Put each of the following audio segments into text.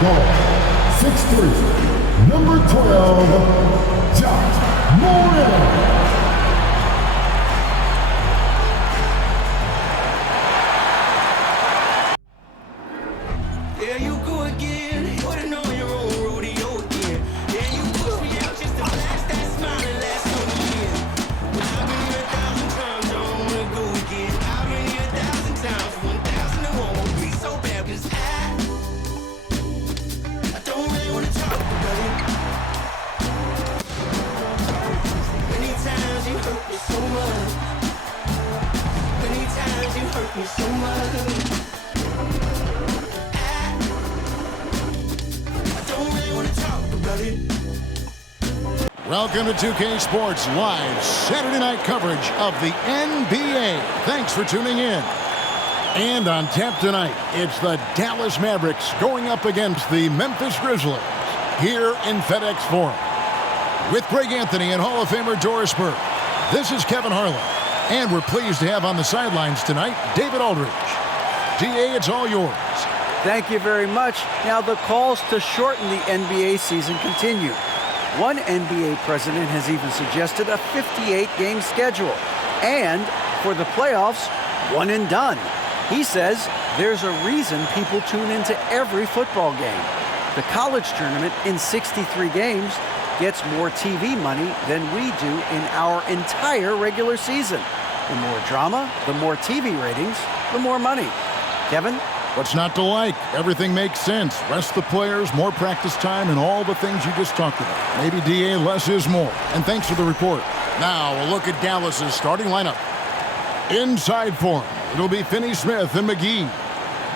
Guard, 6'3", number 12, Josh Moreno. Welcome to 2K Sports Live Saturday night coverage of the NBA. Thanks for tuning in. And on tap tonight, it's the Dallas Mavericks going up against the Memphis Grizzlies here in FedEx Forum. With Greg Anthony and Hall of Famer Doris Burke, this is Kevin Harlan. And we're pleased to have on the sidelines tonight, David Aldridge. DA, it's all yours. Thank you very much. Now the calls to shorten the NBA season continue. One NBA president has even suggested a 58-game schedule. And for the playoffs, one and done. He says there's a reason people tune into every football game. The college tournament in 63 games gets more TV money than we do in our entire regular season. The more drama, the more TV ratings, the more money. Kevin? What's not to like? Everything makes sense. Rest the players, more practice time, and all the things you just talked about. Maybe, DA, less is more. And thanks for the report. Now, a look at Dallas's starting lineup. Inside for him, it'll be Finney-Smith and McGee.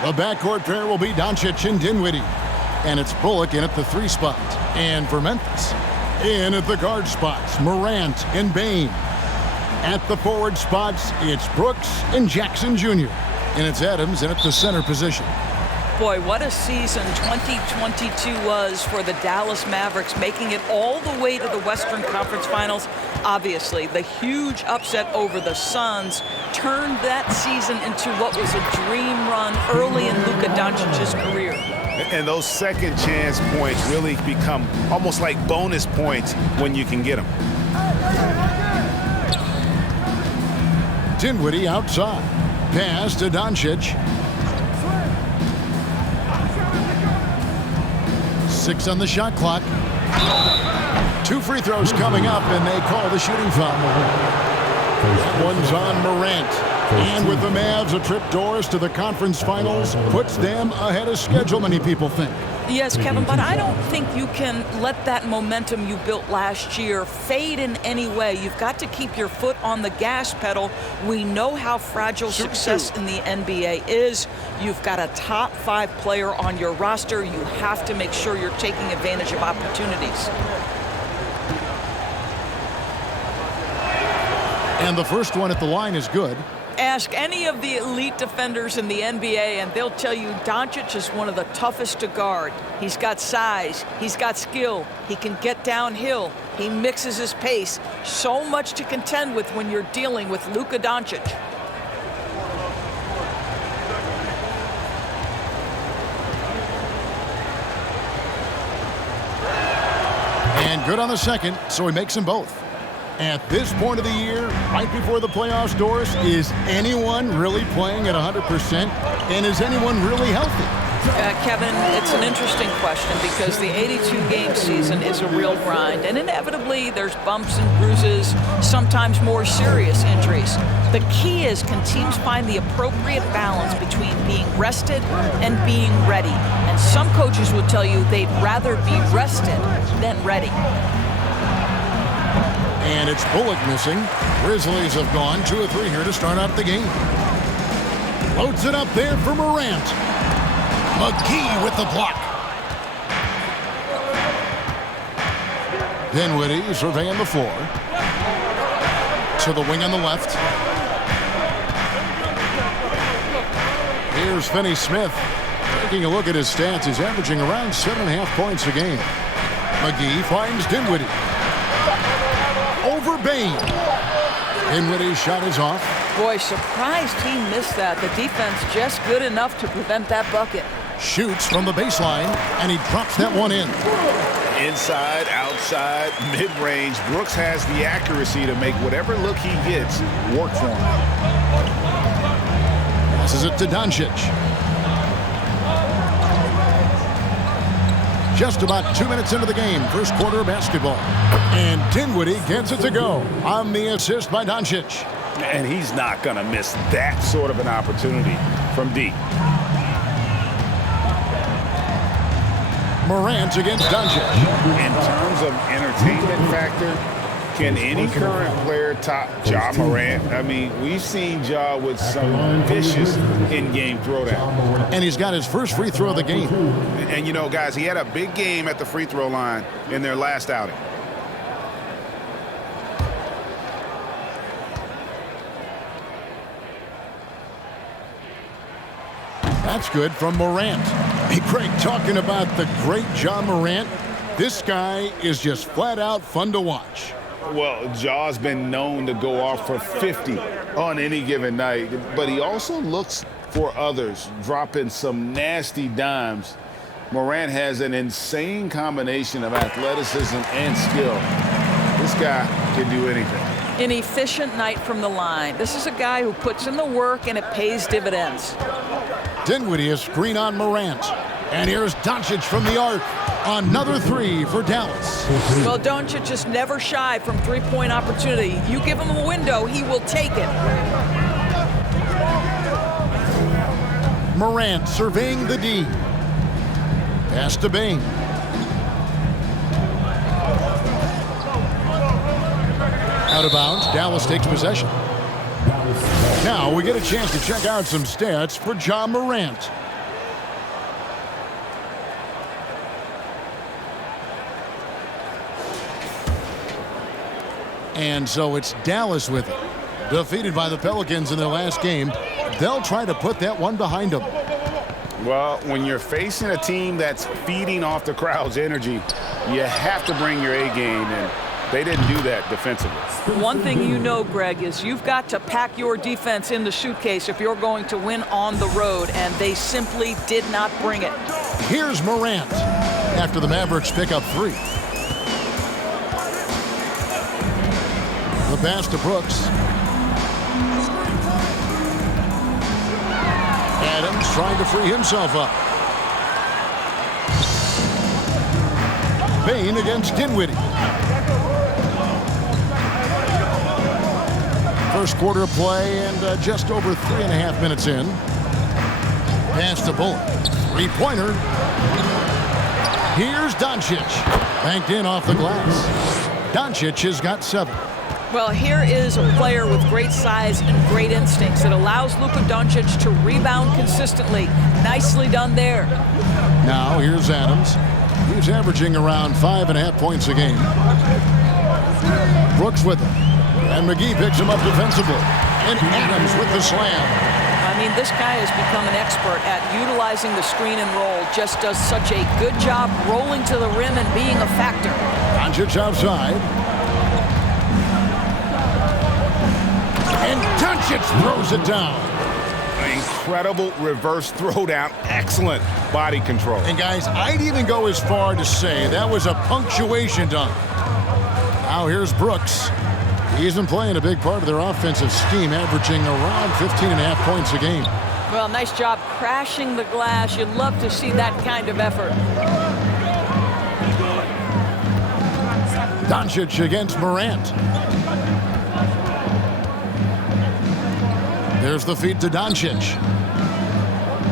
The backcourt pair will be Doncic and Dinwiddie. And it's Bullock in at the 3 spot. And for Memphis, in at the guard spots, Morant and Bane. At the forward spots, it's Brooks and Jackson Jr. And it's Adams in at the center position. Boy, what a season 2022 was for the Dallas Mavericks, making it all the way to the Western Conference Finals. Obviously, the huge upset over the Suns turned that season into what was a dream run early in Luka Doncic's career. And those second chance points really become almost like bonus points when you can get them. Dinwiddie outside. Pass to Doncic. 6 on the shot clock. 2 free throws coming up, and they call the shooting foul. That one's on Morant. And with the Mavs, a trip, Doris, to the conference finals puts them ahead of schedule, many people think. Yes, Kevin, but I don't think you can let that momentum you built last year fade in any way. You've got to keep your foot on the gas pedal. We know how fragile success in the NBA is. You've got a top 5 player on your roster. You have to make sure you're taking advantage of opportunities. And the first one at the line is good. Ask any of the elite defenders in the NBA, and they'll tell you Doncic is one of the toughest to guard. He's got size. He's got skill. He can get downhill. He mixes his pace. So much to contend with when you're dealing with Luka Doncic. And good on the second, so he makes them both. At this point of the year, right before the playoffs, Doris, is anyone really playing at 100%? And is anyone really healthy? Kevin, it's an interesting question because the 82-game season is a real grind. And inevitably, there's bumps and bruises, sometimes more serious injuries. The key is, can teams find the appropriate balance between being rested and being ready? And some coaches would tell you they'd rather be rested than ready. And it's Bullock missing. Grizzlies have gone 2 of 3 here to start out the game. Loads it up there for Morant. McGee with the block. Dinwiddie surveying the floor. To the wing on the left. Here's Finney-Smith. Taking a look at his stats, he's averaging around 7.5 points a game. McGee finds Dinwiddie. Over Bane. Dinwiddie's shot is off. Boy, surprised he missed that. The defense just good enough to prevent that bucket. Shoots from the baseline, and he drops that one in. Inside, outside, mid-range, Brooks has the accuracy to make whatever look he gets work for him. Passes it to Doncic. Just about 2 minutes into the game, first quarter of basketball. And Dinwiddie gets it to go on the assist by Doncic. And he's not going to miss that sort of an opportunity from deep. Morant against Doncic. In terms of entertainment factor, can any current player top Ja Morant? I mean, we've seen Ja with some vicious in-game throwdown. And he's got his first free throw of the game. And, you know, guys, he had a big game at the free throw line in their last outing. That's good from Morant. Hey, Craig, talking about the great Ja Morant, this guy is just flat out fun to watch. Well, Ja's been known to go off for 50 on any given night, but he also looks for others, dropping some nasty dimes. Morant has an insane combination of athleticism and skill. This guy can do anything. An efficient night from the line. This is a guy who puts in the work and it pays dividends. Dinwiddie is screen on Morant. And here's Doncic from the arc. Another three for Dallas. Well, Doncic is never shy from three-point opportunity. You give him a window, he will take it. Morant surveying the D. Pass to Bane. Out of bounds, Dallas takes possession. Now we get a chance to check out some stats for Ja Morant. And so it's Dallas with it. Defeated by the Pelicans in their last game. They'll try to put that one behind them. Well, when you're facing a team that's feeding off the crowd's energy, you have to bring your A game, and they didn't do that defensively. One thing you know, Greg, is you've got to pack your defense in the suitcase if you're going to win on the road, and they simply did not bring it. Here's Morant after the Mavericks pick up three. The pass to Brooks. Adams trying to free himself up. Bane against Dinwiddie. First quarter of play and just over 3.5 minutes in. Pass to Bullock. Three-pointer. Here's Doncic. Banked in off the glass. Doncic has got 7. Well, here is a player with great size and great instincts. It allows Luka Doncic to rebound consistently. Nicely done there. Now here's Adams. He's averaging around 5.5 points a game. Brooks with him. And McGee picks him up defensively. And Adams with the slam. I mean, this guy has become an expert at utilizing the screen and roll. Just does such a good job rolling to the rim and being a factor. Doncic outside. And Doncic throws it down. Incredible reverse throwdown. Excellent body control. And guys, I'd even go as far to say that was a punctuation dunk. Now here's Brooks. He's been playing a big part of their offensive scheme, averaging around 15.5 points a game. Well, nice job crashing the glass. You'd love to see that kind of effort. Doncic against Morant. There's the feed to Doncic.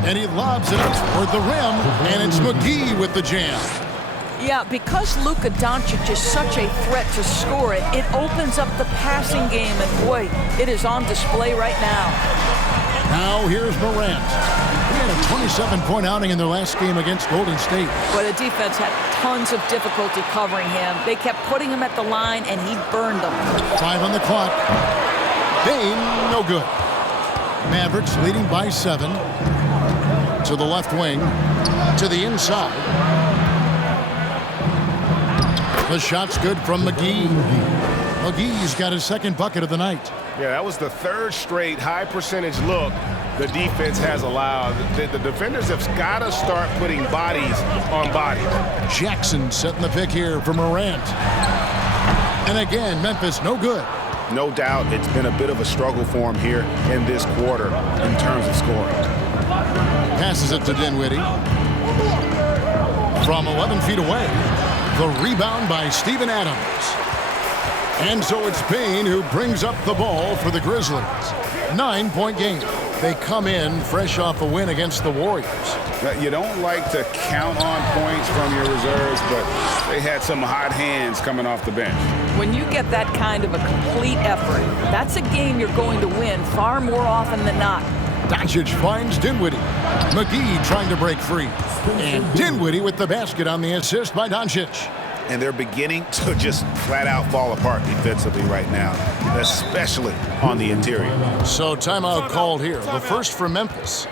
And he lobs it up toward the rim, and it's McGee with the jam. Yeah, because Luka Doncic is such a threat to score it, it opens up the passing game, and boy, it is on display right now. Now here's Morant. He had a 27-point outing in their last game against Golden State. Well, the defense had tons of difficulty covering him. They kept putting him at the line, and he burned them. 5 on the clock. Bane, no good. Mavericks leading by 7. To the left wing. To the inside. The shot's good from McGee. McGee's got his second bucket of the night. Yeah, that was the third straight high percentage look the defense has allowed. The defenders have got to start putting bodies on bodies. Jackson setting the pick here for Morant. And again, Memphis no good. No doubt it's been a bit of a struggle for him here in this quarter in terms of scoring. Passes it to Dinwiddie. From 11 feet away. The rebound by Steven Adams. And so it's Payne who brings up the ball for the Grizzlies. 9-point game. They come in fresh off a win against the Warriors. You don't like to count on points from your reserves, but they had some hot hands coming off the bench. When you get that kind of a complete effort, that's a game you're going to win far more often than not. Doncic finds Dinwiddie. McGee trying to break free. And Dinwiddie with the basket on the assist by Doncic. And they're beginning to just flat out fall apart defensively right now, especially on the interior. So timeout called here. The first for Memphis.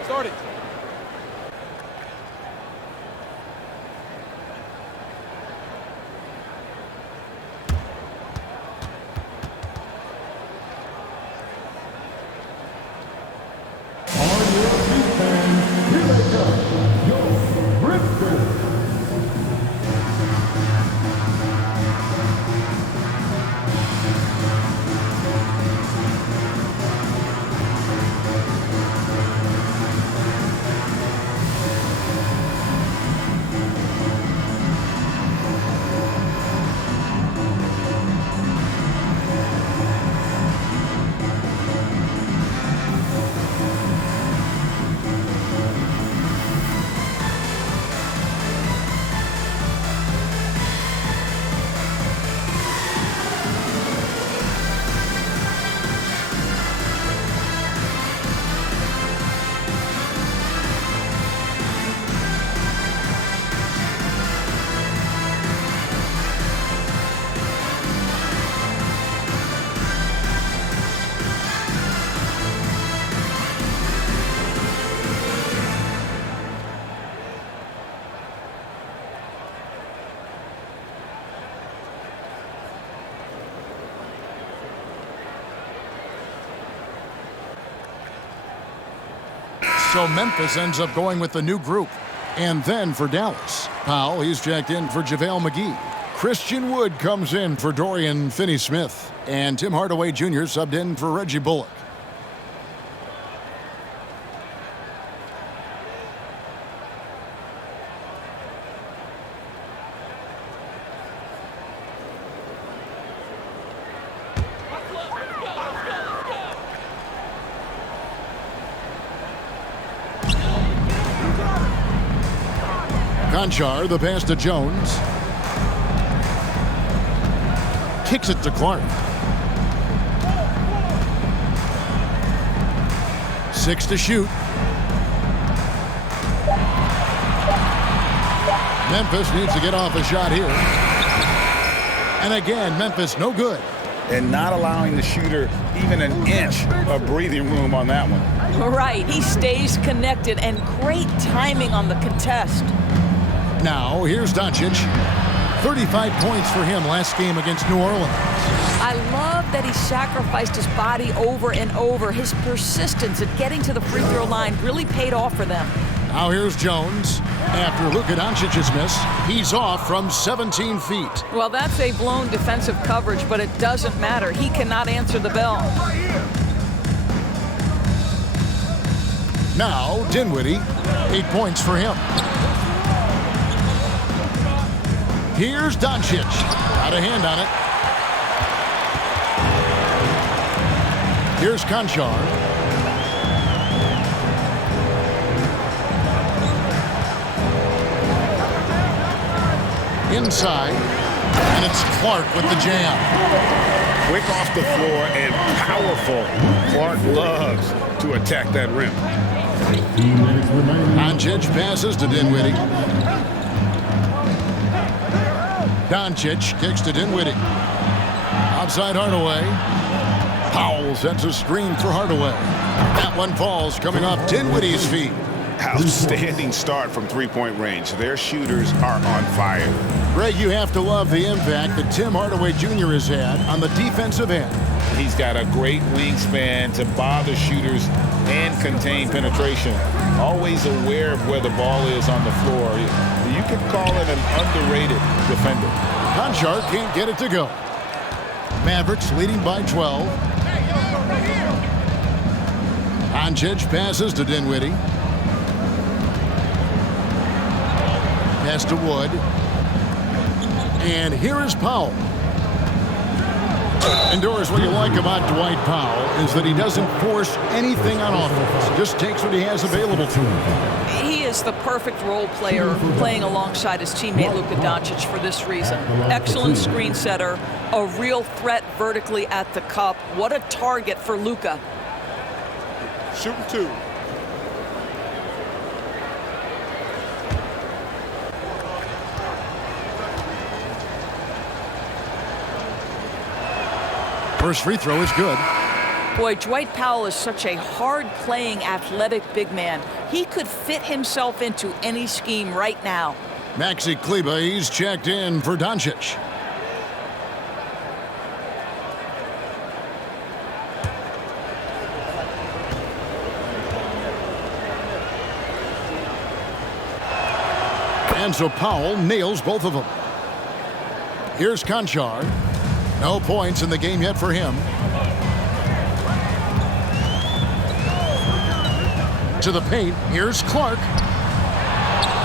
So Memphis ends up going with the new group. And then for Dallas, Powell, he's checked in for JaVale McGee. Christian Wood comes in for Dorian Finney-Smith. And Tim Hardaway Jr. subbed in for Reggie Bullock. Conchar, the pass to Jones. Kicks it to Clark. 6 to shoot. Memphis needs to get off a shot here. And again, Memphis no good. And not allowing the shooter even an inch of breathing room on that one. Right, he stays connected, and great timing on the contest. Now, here's Doncic. 35 points for him last game against New Orleans. I love that he sacrificed his body over and over. His persistence at getting to the free throw line really paid off for them. Now here's Jones. After Luka Doncic's miss, he's off from 17 feet. Well, that's a blown defensive coverage, but it doesn't matter. He cannot answer the bell. Now, Dinwiddie, 8 points for him. Here's Doncic. Got a hand on it. Here's Conchar. Inside. And it's Clark with the jam. Quick off the floor and powerful. Clark loves to attack that rim. Doncic passes to Dinwiddie. Doncic kicks to Dinwiddie. Outside Hardaway. Powell sets a screen for Hardaway. That one falls coming off Dinwiddie's feet. Outstanding start from three-point range. Their shooters are on fire. Greg, you have to love the impact that Tim Hardaway Jr. has had on the defensive end. He's got a great wingspan to bother shooters and contain penetration. Always aware of where the ball is on the floor. You could call it an underrated defender. Conchar can't get it to go. Mavericks leading by 12. Doncic passes to Dinwiddie. Pass to Wood. And here is Powell. And Doris, what you like about Dwight Powell is that he doesn't force anything on offense. Just takes what he has available to him. He is the perfect role player playing alongside his teammate Luka Doncic for this reason. Excellent screen setter, a real threat vertically at the cup. What a target for Luka. Shooting 2. First free throw is good. Boy, Dwight Powell is such a hard-playing, athletic big man. He could fit himself into any scheme right now. Maxi Kleber, he's checked in for Doncic. And so Powell nails both of them. Here's Conchar. No points in the game yet for him. To the paint. Here's Clark.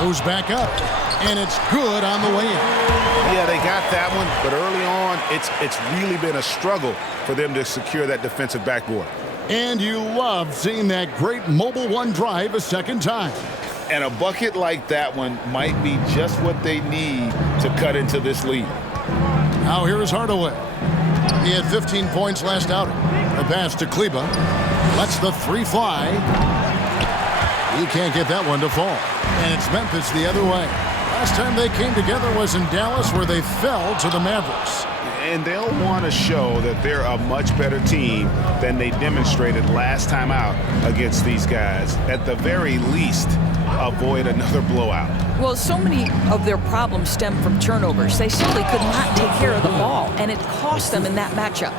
Goes back up. And it's good on the way in. Yeah, they got that one, but early on, it's really been a struggle for them to secure that defensive backboard. And you love seeing that great mobile one drive a second time. And a bucket like that one might be just what they need to cut into this lead. Now here is Hardaway. He had 15 points last outing. A pass to Kleber. Lets the three fly. He can't get that one to fall. And it's Memphis the other way. Last time they came together was in Dallas, where they fell to the Mavericks. And they'll want to show that they're a much better team than they demonstrated last time out against these guys. At the very least, avoid another blowout. Well, so many of their problems stem from turnovers. They simply could not take care of the ball, and it cost them in that matchup.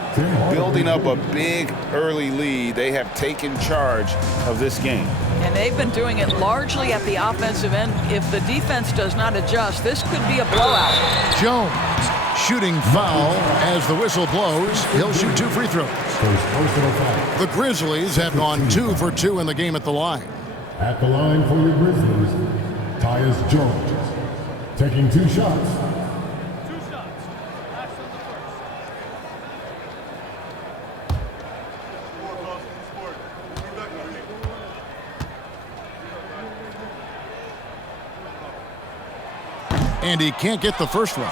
Building up a big early lead, they have taken charge of this game. And they've been doing it largely at the offensive end. If the defense does not adjust, this could be a blowout. Jones shooting foul as the whistle blows. He'll shoot 2 free throws. The Grizzlies have gone 2 for 2 in the game at the line. At the line for your Grizzlies, Tyus Jones, taking 2 shots. And he can't get the first one.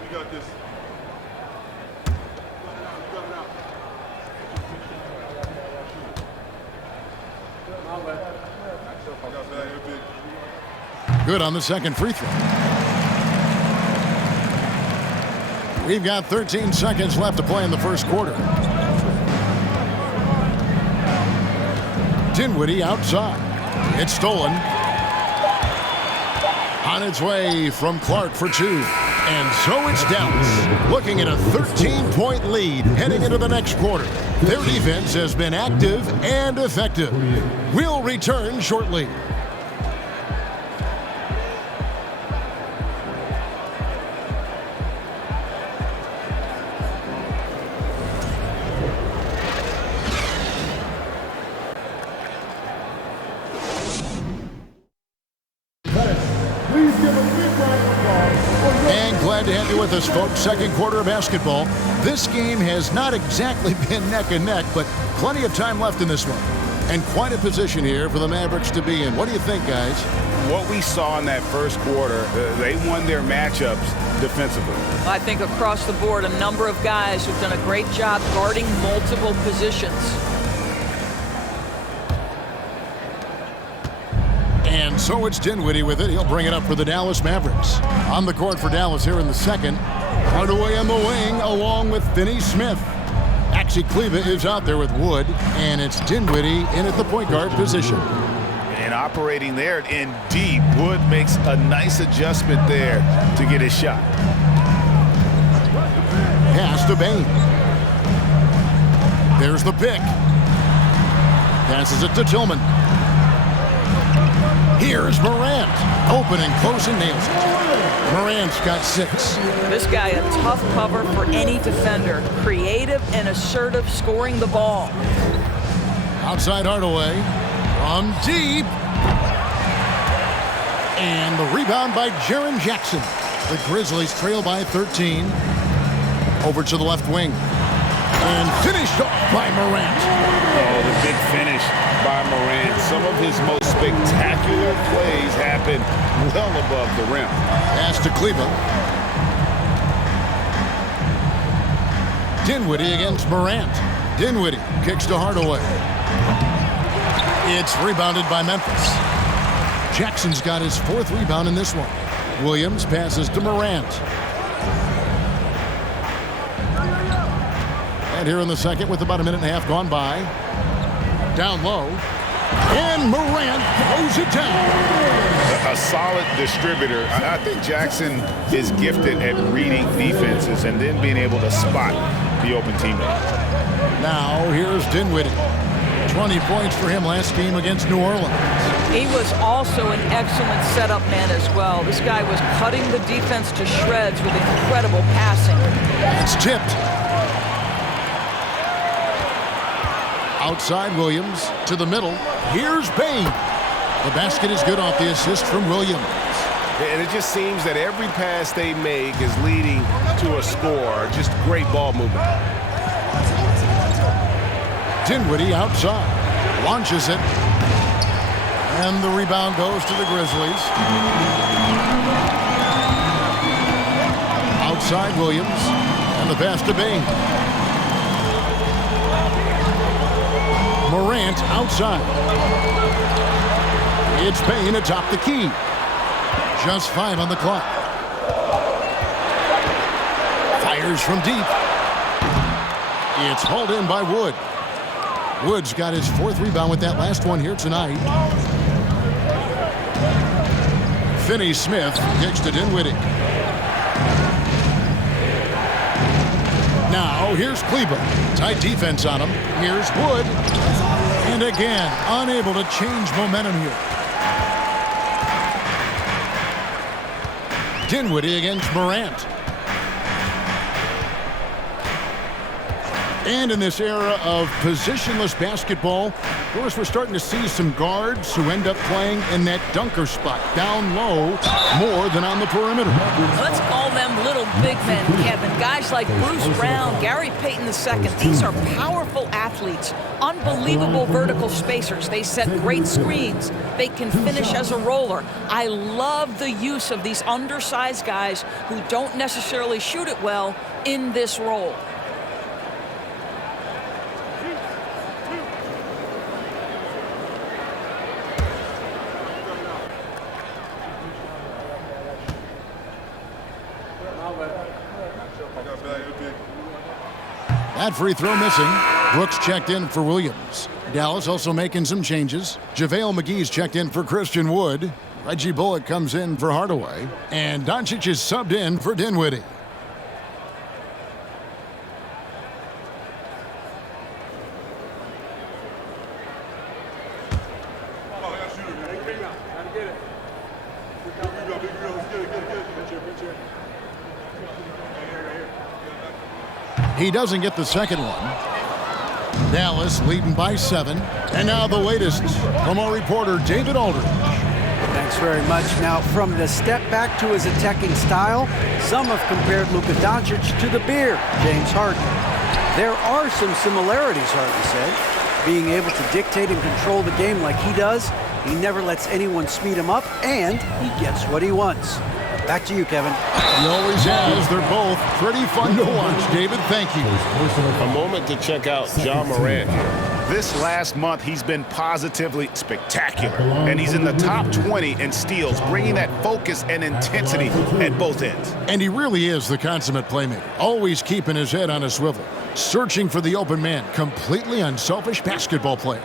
We got this. Good on the second free throw. We've got 13 seconds left to play in the first quarter. Dinwiddie outside. It's stolen. On its way from Clark for 2. And so it's Dallas, looking at a 13-point lead heading into the next quarter. Their defense has been active and effective. We'll return shortly. To have you with us, folks. Second quarter of basketball. This game has not exactly been neck and neck, but plenty of time left in this one. And quite a position here for the Mavericks to be in. What do you think, guys? What we saw in that first quarter, they won their matchups defensively. I think across the board, a number of guys who've done a great job guarding multiple positions. And so it's Dinwiddie with it. He'll bring it up for the Dallas Mavericks. On the court for Dallas here in the second. Hardaway on the wing along with Finney Smith. Maxi Kleba is out there with Wood, and it's Dinwiddie in at the point guard position. And operating there in deep, Wood makes a nice adjustment there to get his shot. Pass to Bain. There's the pick. Passes it to Tillman. Here's Morant. Open and close and nails it. Morant's got 6. This guy a tough cover for any defender. Creative and assertive scoring the ball. Outside Hardaway. From deep. And the rebound by Jaren Jackson. The Grizzlies trail by 13. Over to the left wing. And finished off by Morant. Oh, the big finish by Morant. Some of his most spectacular plays happen well above the rim. Pass to Kleba. Dinwiddie against Morant. Dinwiddie kicks to Hardaway. It's rebounded by Memphis. Jackson's got his 4th rebound in this one. Williams passes to Morant. And here in the second with about a minute and a half gone by. Down low. And Morant throws it down. A solid distributor. I think Jackson is gifted at reading defenses and then being able to spot the open teammate. Now here's Dinwiddie. 20 points for him last game against New Orleans. He was also an excellent setup man as well. This guy was cutting the defense to shreds with incredible passing. It's tipped. Outside Williams to the middle. Here's Bain. The basket is good off the assist from Williams. And it just seems that every pass they make is leading to a score. Just great ball movement. Dinwiddie outside. Launches it. And the rebound goes to the Grizzlies. Outside Williams. And the pass to Bain. Morant outside. It's Bain atop the key. Just 5 on the clock. Fires from deep. It's hauled in by Wood. Wood's got his 4th rebound with that last one here tonight. Finney-Smith kicks to Dinwiddie. Now here's Kleba. Tight defense on him. Here's Wood. And again, unable to change momentum here. Dinwiddie against Morant. And in this era of positionless basketball, of course, we're starting to see some guards who end up playing in that dunker spot, down low, more than on the perimeter. Let's call them little big men, Kevin. Guys like Bruce Brown, Gary Payton II. These are powerful athletes, unbelievable vertical spacers. They set great screens. They can finish as a roller. I love the use of these undersized guys who don't necessarily shoot it well in this role. That free throw missing. Brooks checked in for Williams. Dallas also making some changes. JaVale McGee's checked in for Christian Wood. Reggie Bullock comes in for Hardaway. And Doncic is subbed in for Dinwiddie. He doesn't get the second one. Dallas leading by 7. And now the latest from our reporter, David Aldridge. Thanks very much. Now, from the step back to his attacking style, some have compared Luka Doncic to the bear, James Harden. There are some similarities, Harden said. Being able to dictate and control the game like he does, he never lets anyone speed him up, and he gets what he wants. Back to you, Kevin. He always has. They're both pretty fun to watch. David, thank you. A moment to check out John Morant here. This last month, he's been positively spectacular, and he's in the top 20 in steals, bringing that focus and intensity at both ends. And he really is the consummate playmaker, always keeping his head on a swivel. Searching for the open man. Completely unselfish basketball player.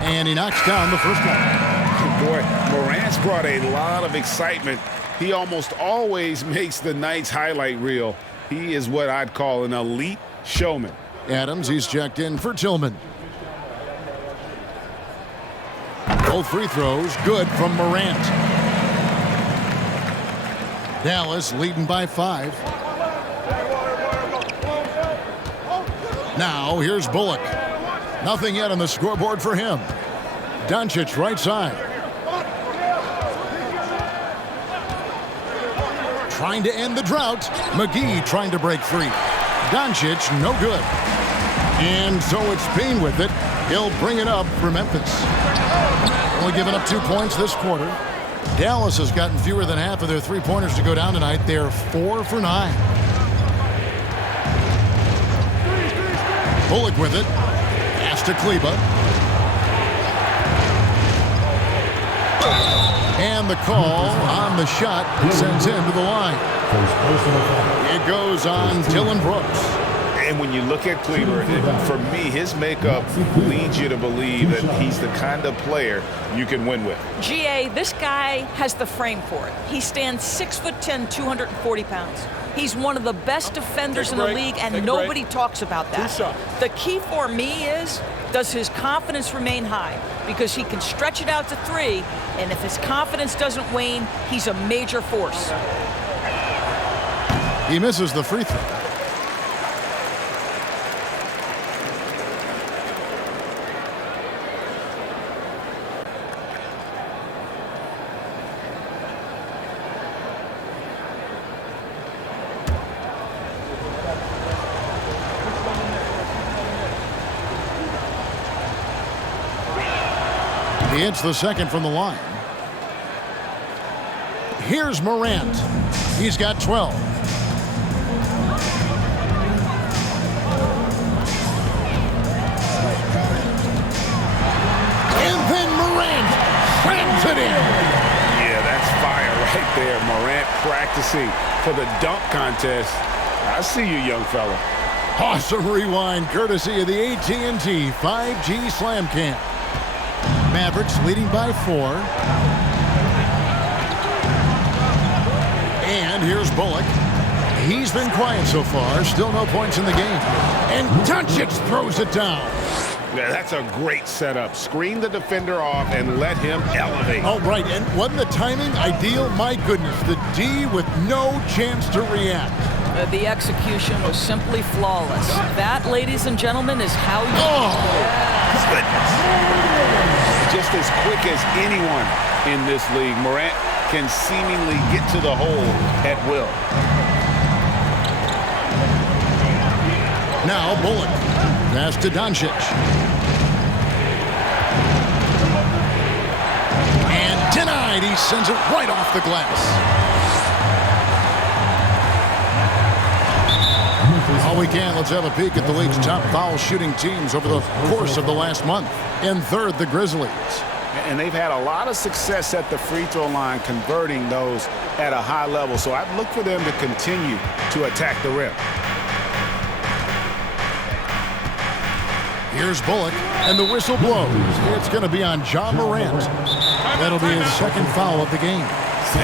And he knocks down the first one. Boy, Morant's brought a lot of excitement. He almost always makes the night's highlight reel. He is what I'd call an elite showman. Adams, he's checked in for Tillman. Both free throws good from Morant. Dallas leading by 5. Now here's Bullock. Nothing yet on the scoreboard for him. Doncic right side. Trying to end the drought. McGee trying to break free. Doncic no good. And so it's Payne with it. He'll bring it up for Memphis. Only giving up 2 points this quarter. Dallas has gotten fewer than half of their three-pointers to go down tonight. They're 4 for 9. Bullock with it. Pass to Kleba. And the call on the shot sends him to the line. It goes on Dylan Brooks. And when you look at Kleber, for me, his makeup leads you to believe that he's the kind of player you can win with. GA, this guy has the frame for it. He stands 6'10", 240 pounds. He's one of the best defenders in the league, and nobody talks about that. The key for me is, does his confidence remain high? Because he can stretch it out to 3, and if his confidence doesn't wane, he's a major force. He misses the free throw. He hits the second from the line. Here's Morant. He's got 12. And then Morant slams it in. Yeah, that's fire right there. Morant practicing for the dunk contest. I see you, young fella. Awesome rewind courtesy of the AT&T 5G Slam Cam. Mavericks leading by 4. And here's Bullock. He's been quiet so far. Still no points in the game. And Doncic throws it down. Yeah, that's a great setup. Screen the defender off and let him elevate. All right, and wasn't the timing ideal? My goodness, the D with no chance to react. The execution was simply flawless. That, ladies and gentlemen, is how you... Just as quick as anyone in this league, Morant can seemingly get to the hole at will. Now Bullock. Pass to Doncic. And denied. He sends it right off the glass. All we can, let's have a peek at the league's top foul shooting teams over the course of the last month. In third, the Grizzlies. And they've had a lot of success at the free throw line, converting those at a high level. So I'd look for them to continue to attack the rim. Here's Bullock, and the whistle blows. It's going to be on John Morant. That'll be his second foul of the game.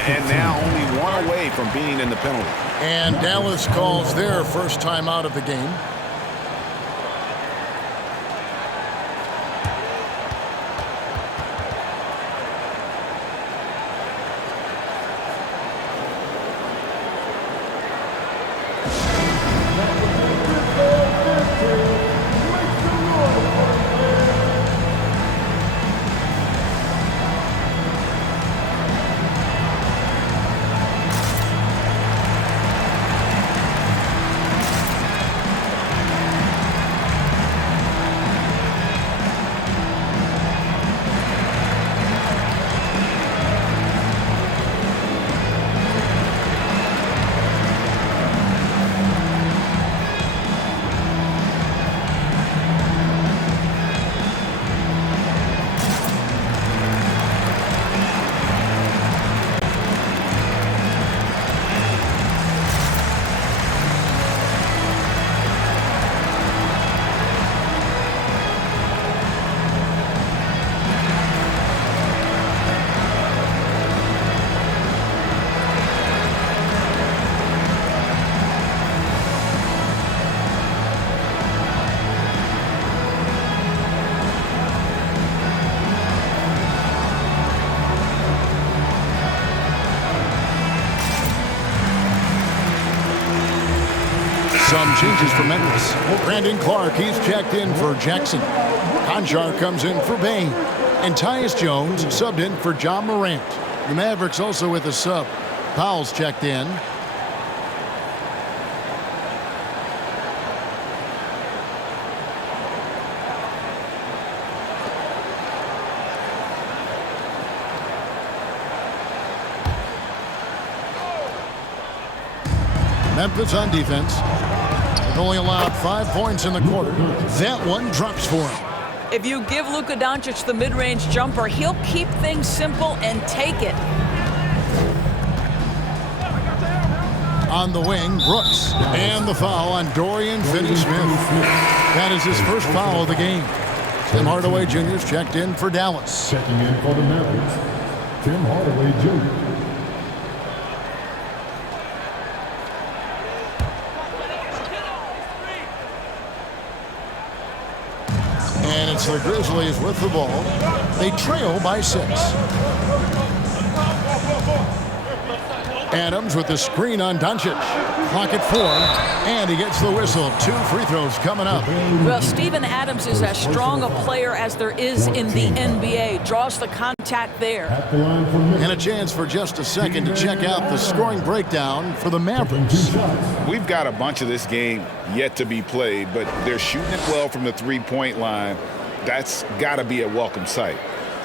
And now only one away from being in the penalty. And Dallas calls their first time out of the game. Some changes for Memphis. Brandon Clark, he's checked in for Jackson. Conjar comes in for Bain. And Tyus Jones subbed in for John Morant. The Mavericks also with a sub. Powell's checked in. Memphis on defense. They've only allowed 5 points in the quarter. That one drops for him. If you give Luka Doncic the mid-range jumper, he'll keep things simple and take it. On the wing, Brooks. And the foul on Dorian Finney-Smith. That is his first foul of the game. Tim Hardaway Jr. is checked in for Dallas. Checking in for the Mavericks, Tim Hardaway Jr. And it's the Grizzlies with the ball. They trail by 6. Adams with the screen on Doncic. Clock at 4, and he gets the whistle. 2 free throws coming up. Well, Steven Adams is as strong a player as there is in the NBA. Draws the contact there. And a chance for just a second to check out the scoring breakdown for the Mavericks. We've got a bunch of this game yet to be played, but they're shooting it well from the three-point line. That's got to be a welcome sight.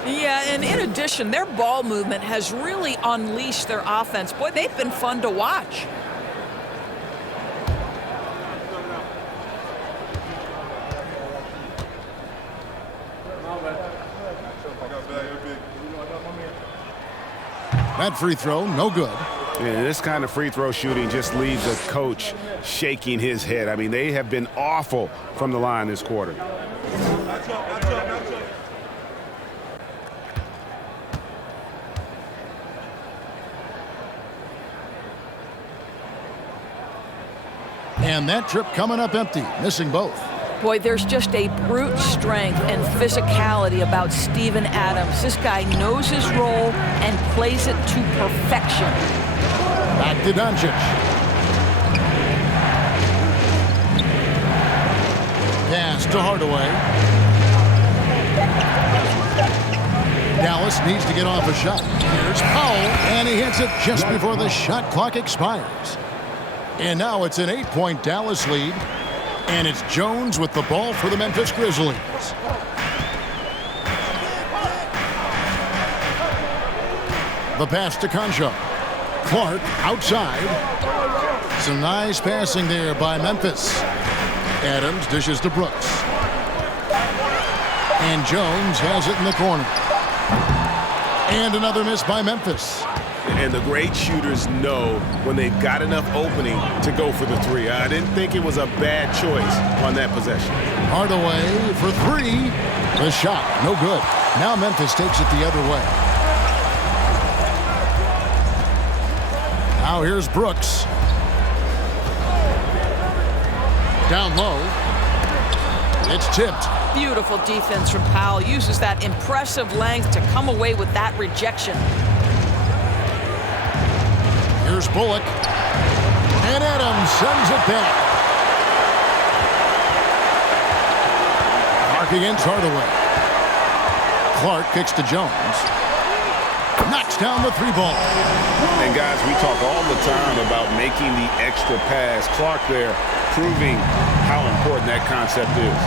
Yeah, and in addition, their ball movement has really unleashed their offense. Boy, they've been fun to watch. That free throw, no good. Yeah, this kind of free throw shooting just leaves a coach shaking his head. I mean, they have been awful from the line this quarter. And that trip coming up empty, missing both. Boy, there's just a brute strength and physicality about Steven Adams. This guy knows his role and plays it to perfection. Back to Doncic. Pass to Hardaway. Dallas needs to get off a shot. Here's Powell, and he hits it just before the shot clock expires. And now it's an 8-point Dallas lead. And it's Jones with the ball for the Memphis Grizzlies. The pass to Conjar. Clark outside. Some nice passing there by Memphis. Adams dishes to Brooks. And Jones has it in the corner. And another miss by Memphis. And the great shooters know when they've got enough opening to go for the three. I didn't think it was a bad choice on that possession. Hardaway for 3. The shot, no good. Now Memphis takes it the other way. Now here's Brooks. Down low. It's tipped. Beautiful defense from Powell. Uses that impressive length to come away with that rejection. Here's Bullock. And Adams sends it back. Clark against Hardaway. Clark kicks to Jones. Knocks down the 3-ball. And guys, we talk all the time about making the extra pass. Clark there proving how important that concept is.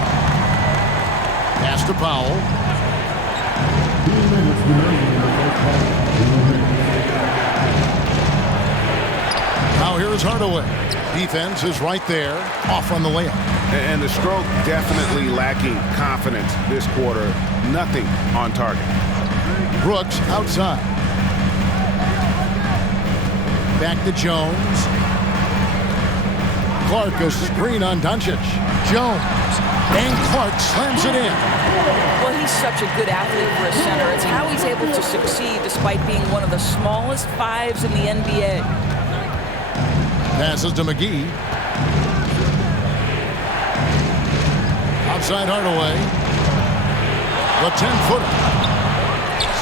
Pass to Powell. Now here's Hardaway. Defense is right there, off on the layup. And the stroke definitely lacking confidence this quarter. Nothing on target. Brooks outside. Back to Jones. Clark goes screen on Doncic. Jones. And Clark slams it in. Well, he's such a good athlete for a center. It's how he's able to succeed despite being one of the smallest 5s in the NBA. Passes to McGee. Outside Hardaway. The 10-footer.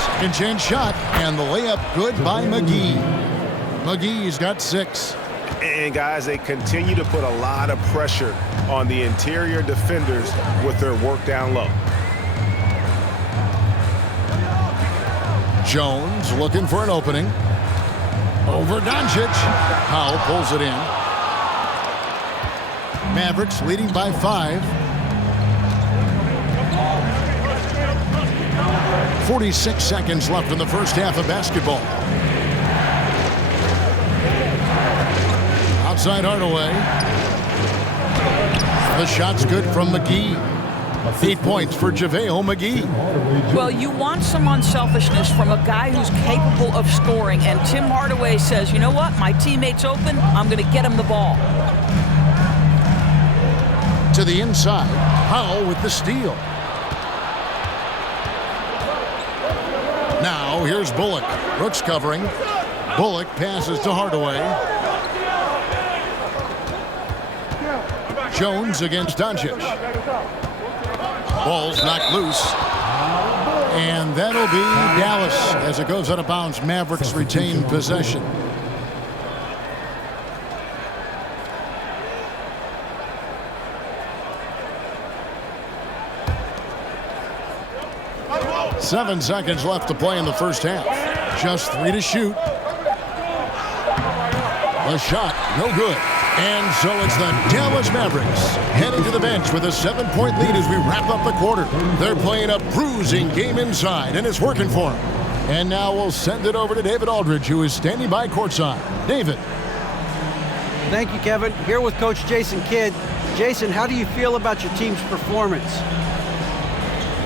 Second chance shot, and the layup good by McGee. McGee's got 6. And, guys, they continue to put a lot of pressure on the interior defenders with their work down low. Jones looking for an opening. Over Doncic. Powell pulls it in. Mavericks leading by 5. 46 seconds left in the first half of basketball. Outside Hardaway. The shot's good from McGee. 8 points for JaVale McGee. Well, you want some unselfishness from a guy who's capable of scoring, and Tim Hardaway says, you know what, my teammate's open, I'm going to get him the ball. To the inside, Powell with the steal. Now here's Bullock. Brooks covering. Bullock passes to Hardaway. Jones against Doncic. Ball's knocked loose. And that'll be Dallas as it goes out of bounds. Mavericks retain possession. Seven seconds left to play in the first half. Just 3 to shoot. The shot, no good. And so it's the Dallas Mavericks heading to the bench with a 7-point lead as we wrap up the quarter. They're playing a bruising game inside, and it's working for them. And now we'll send it over to David Aldridge, who is standing by courtside. David. Thank you, Kevin. Here with Coach Jason Kidd. Jason, how do you feel about your team's performance?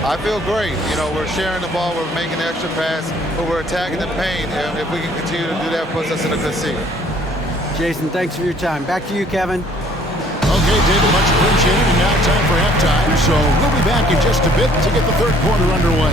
I feel great. You know, we're sharing the ball, we're making the extra pass, but we're attacking the paint. And if we can continue to do that, puts us in a good seat. Jason, thanks for your time. Back to you, Kevin. Okay, David, much appreciated. And now time for halftime. So we'll be back in just a bit to get the third quarter underway.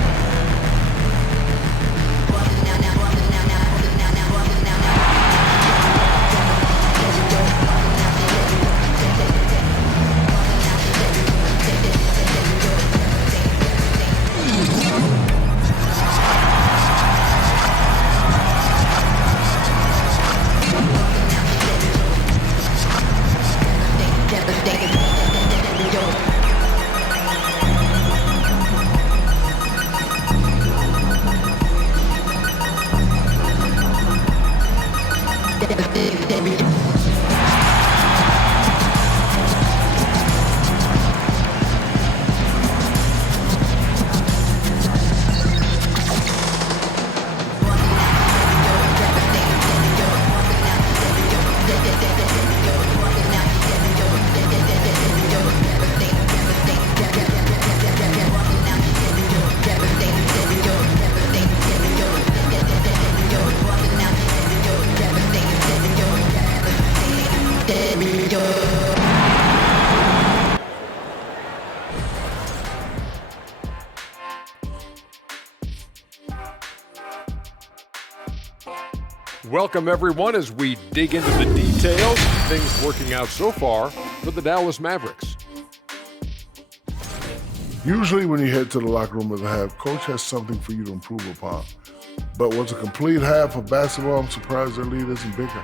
Welcome, everyone, as we dig into the details. Things working out so far for the Dallas Mavericks. Usually when you head to the locker room of the half, coach has something for you to improve upon. But with a complete half of basketball, I'm surprised their lead isn't bigger.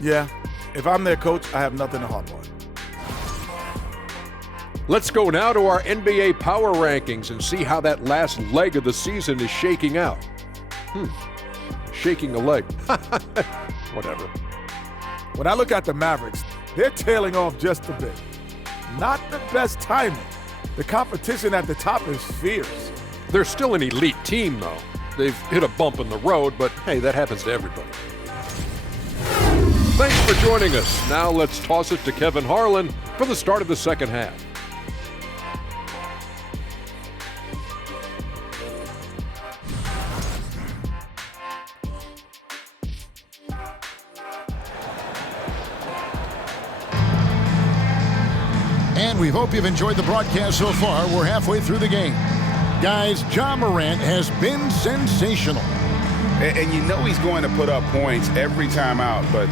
Yeah, if I'm their coach, I have nothing to harp on. Let's go now to our NBA power rankings and see how that last leg of the season is shaking out. Shaking a leg. Whatever. When I look at the Mavericks, they're tailing off just a bit. Not the best timing. The competition at the top is fierce. They're still an elite team, though. They've hit a bump in the road, but hey, that happens to everybody. Thanks for joining us. Now let's toss it to Kevin Harlan for the start of the second half. And we hope you've enjoyed the broadcast so far. We're halfway through the game. Guys, Ja Morant has been sensational. And you know he's going to put up points every time out, but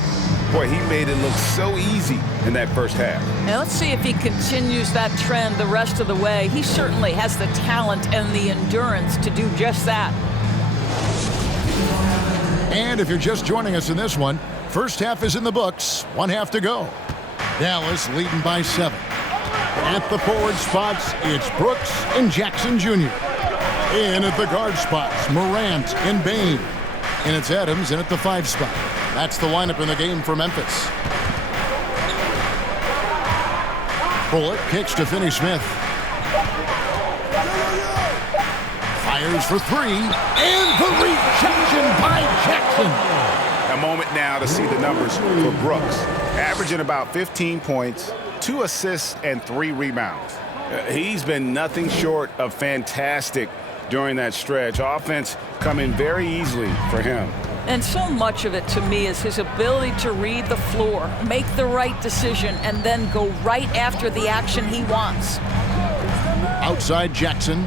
boy, he made it look so easy in that first half. Now let's see if he continues that trend the rest of the way. He certainly has the talent and the endurance to do just that. And if you're just joining us in this one, First half is in the books. 1 half to go. Dallas leading by 7. At the forward spots, it's Brooks and Jackson Jr. In at the guard spots, Morant and Bane. And it's Adams in at the 5 spot. That's the lineup in the game for Memphis. Bullock kicks to Finney-Smith. Fires for 3. And the rejection by Jackson. A moment now to see the numbers for Brooks. Averaging about 15 points, 2 assists, and 3 rebounds. He's been nothing short of fantastic during that stretch. Offense coming very easily for him. And so much of it to me is his ability to read the floor, make the right decision, and then go right after the action he wants. Outside Jackson.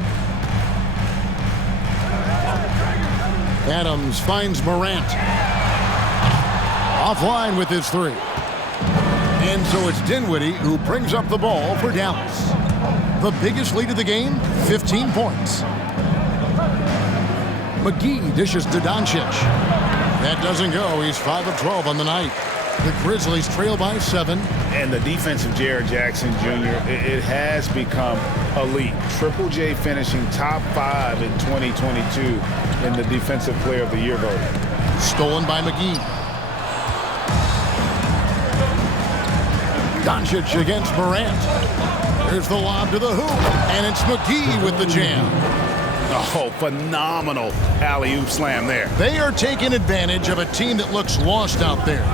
Adams finds Morant. Offline with his 3. And so it's Dinwiddie who brings up the ball for Dallas. The biggest lead of the game, 15 points. McGee dishes to Doncic. That doesn't go. He's 5 of 12 on the night. The Grizzlies trail by 7. And the defense of Jaren Jackson Jr., it has become elite. Triple J finishing top 5 in 2022 in the Defensive Player of the Year voting. Stolen by McGee. Doncic against Morant. There's the lob to the hoop, and it's McGee with the jam. Oh, phenomenal alley-oop slam there. They are taking advantage of a team that looks lost out there.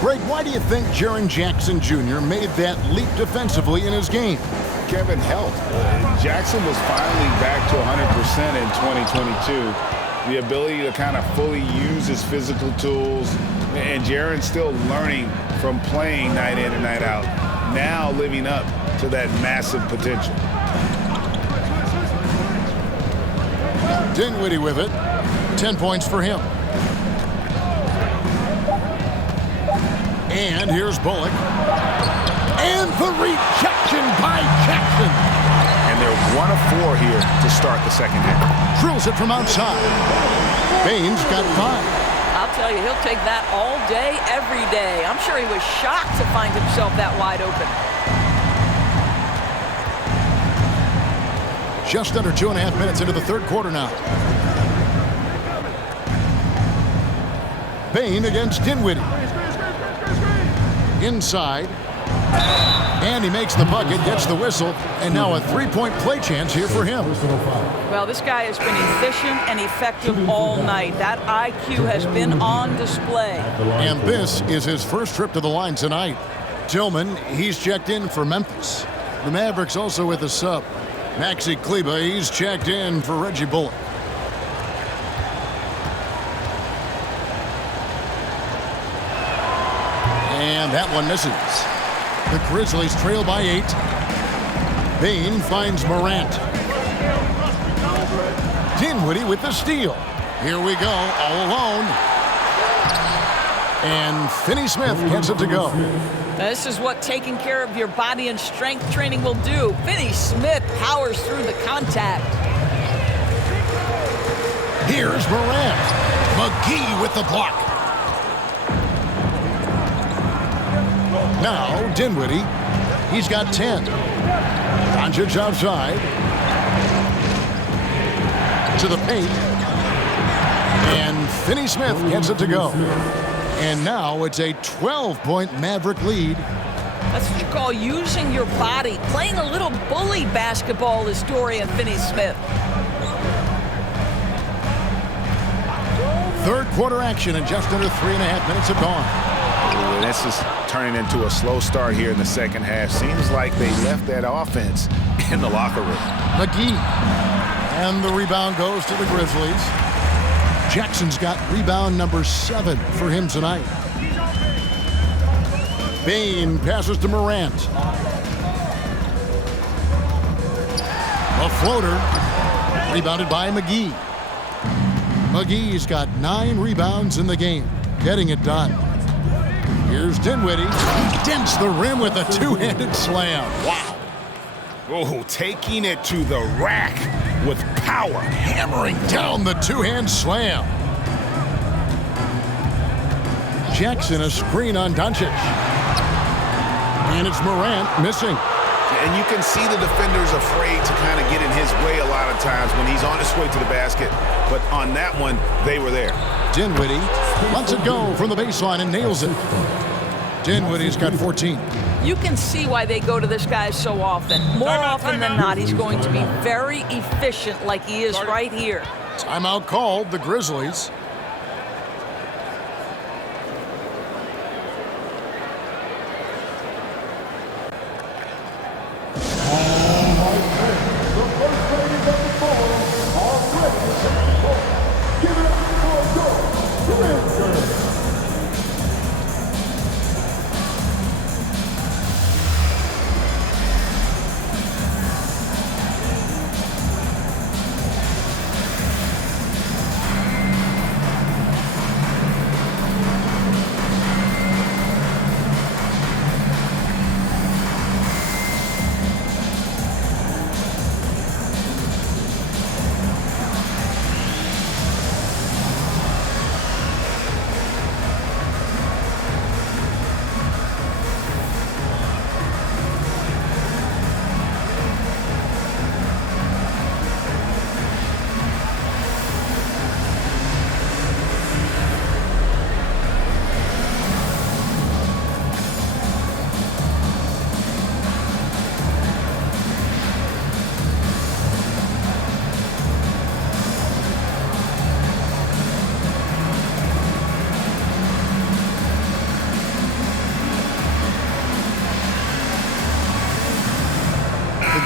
Greg, why do you think Jaren Jackson Jr. made that leap defensively in his game? Kevin helped. Jackson was finally back to 100% in 2022. The ability to kind of fully use his physical tools, and Jaren's still learning from playing night in and night out, now living up to that massive potential. Dinwiddie with it. 10 points for him. And here's Bullock. And the rejection by Jackson. And they're 1 of 4 here to start the second half. Drills it from outside. Baines got 5. I'll tell you, he'll take that all day, every day. I'm sure he was shocked to find himself that wide open. Just under 2.5 minutes into the third quarter now. Bane against Dinwiddie. Inside. And he makes the bucket, gets the whistle, and now a 3-point play chance here for him. Well, this guy has been efficient and effective all night. That IQ has been on display. And this is his first trip to the line tonight. Tillman, he's checked in for Memphis. The Mavericks also with a sub. Maxi Kleba, he's checked in for Reggie Bullock. And that one misses. The Grizzlies trail by 8. Bane finds Morant. Dinwiddie with the steal. Here we go, all alone. And Finney-Smith gets it to go. This is what taking care of your body and strength training will do. Finney-Smith powers through the contact. Here's Morant. McGee with the block. Now Dinwiddie. He's got 10. Doncic outside. To the paint. And Finney-Smith gets it to go. And now it's a 12-point Maverick lead. That's what you call using your body. Playing a little bully basketball is Dorian Finney-Smith. Third quarter action and just under 3.5 minutes have gone. And this is turning into a slow start here in the second half. Seems like they left that offense in the locker room. McGee. And the rebound goes to the Grizzlies. Jackson's got rebound number 7 for him tonight. Bane passes to Morant. A floater. Rebounded by McGee. McGee's got 9 rebounds in the game. Getting it done. Here's Dinwiddie. He dents the rim with a 2-handed slam. Wow. Oh, taking it to the rack with power. Hammering down the 2-hand slam. Jackson, a screen on Doncic. And it's Morant missing. And you can see the defenders afraid to kind of get in his way a lot of times when he's on his way to the basket. But on that one, they were there. Dinwiddie lets it go from the baseline and nails it. Dinwiddie's got 14. You can see why they go to this guy so often. More often than not, he's going to be very efficient like he is right here. Timeout called, the Grizzlies.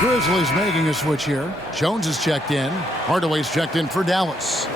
Grizzlies making a switch here. Jones is checked in. Hardaway's checked in for Dallas.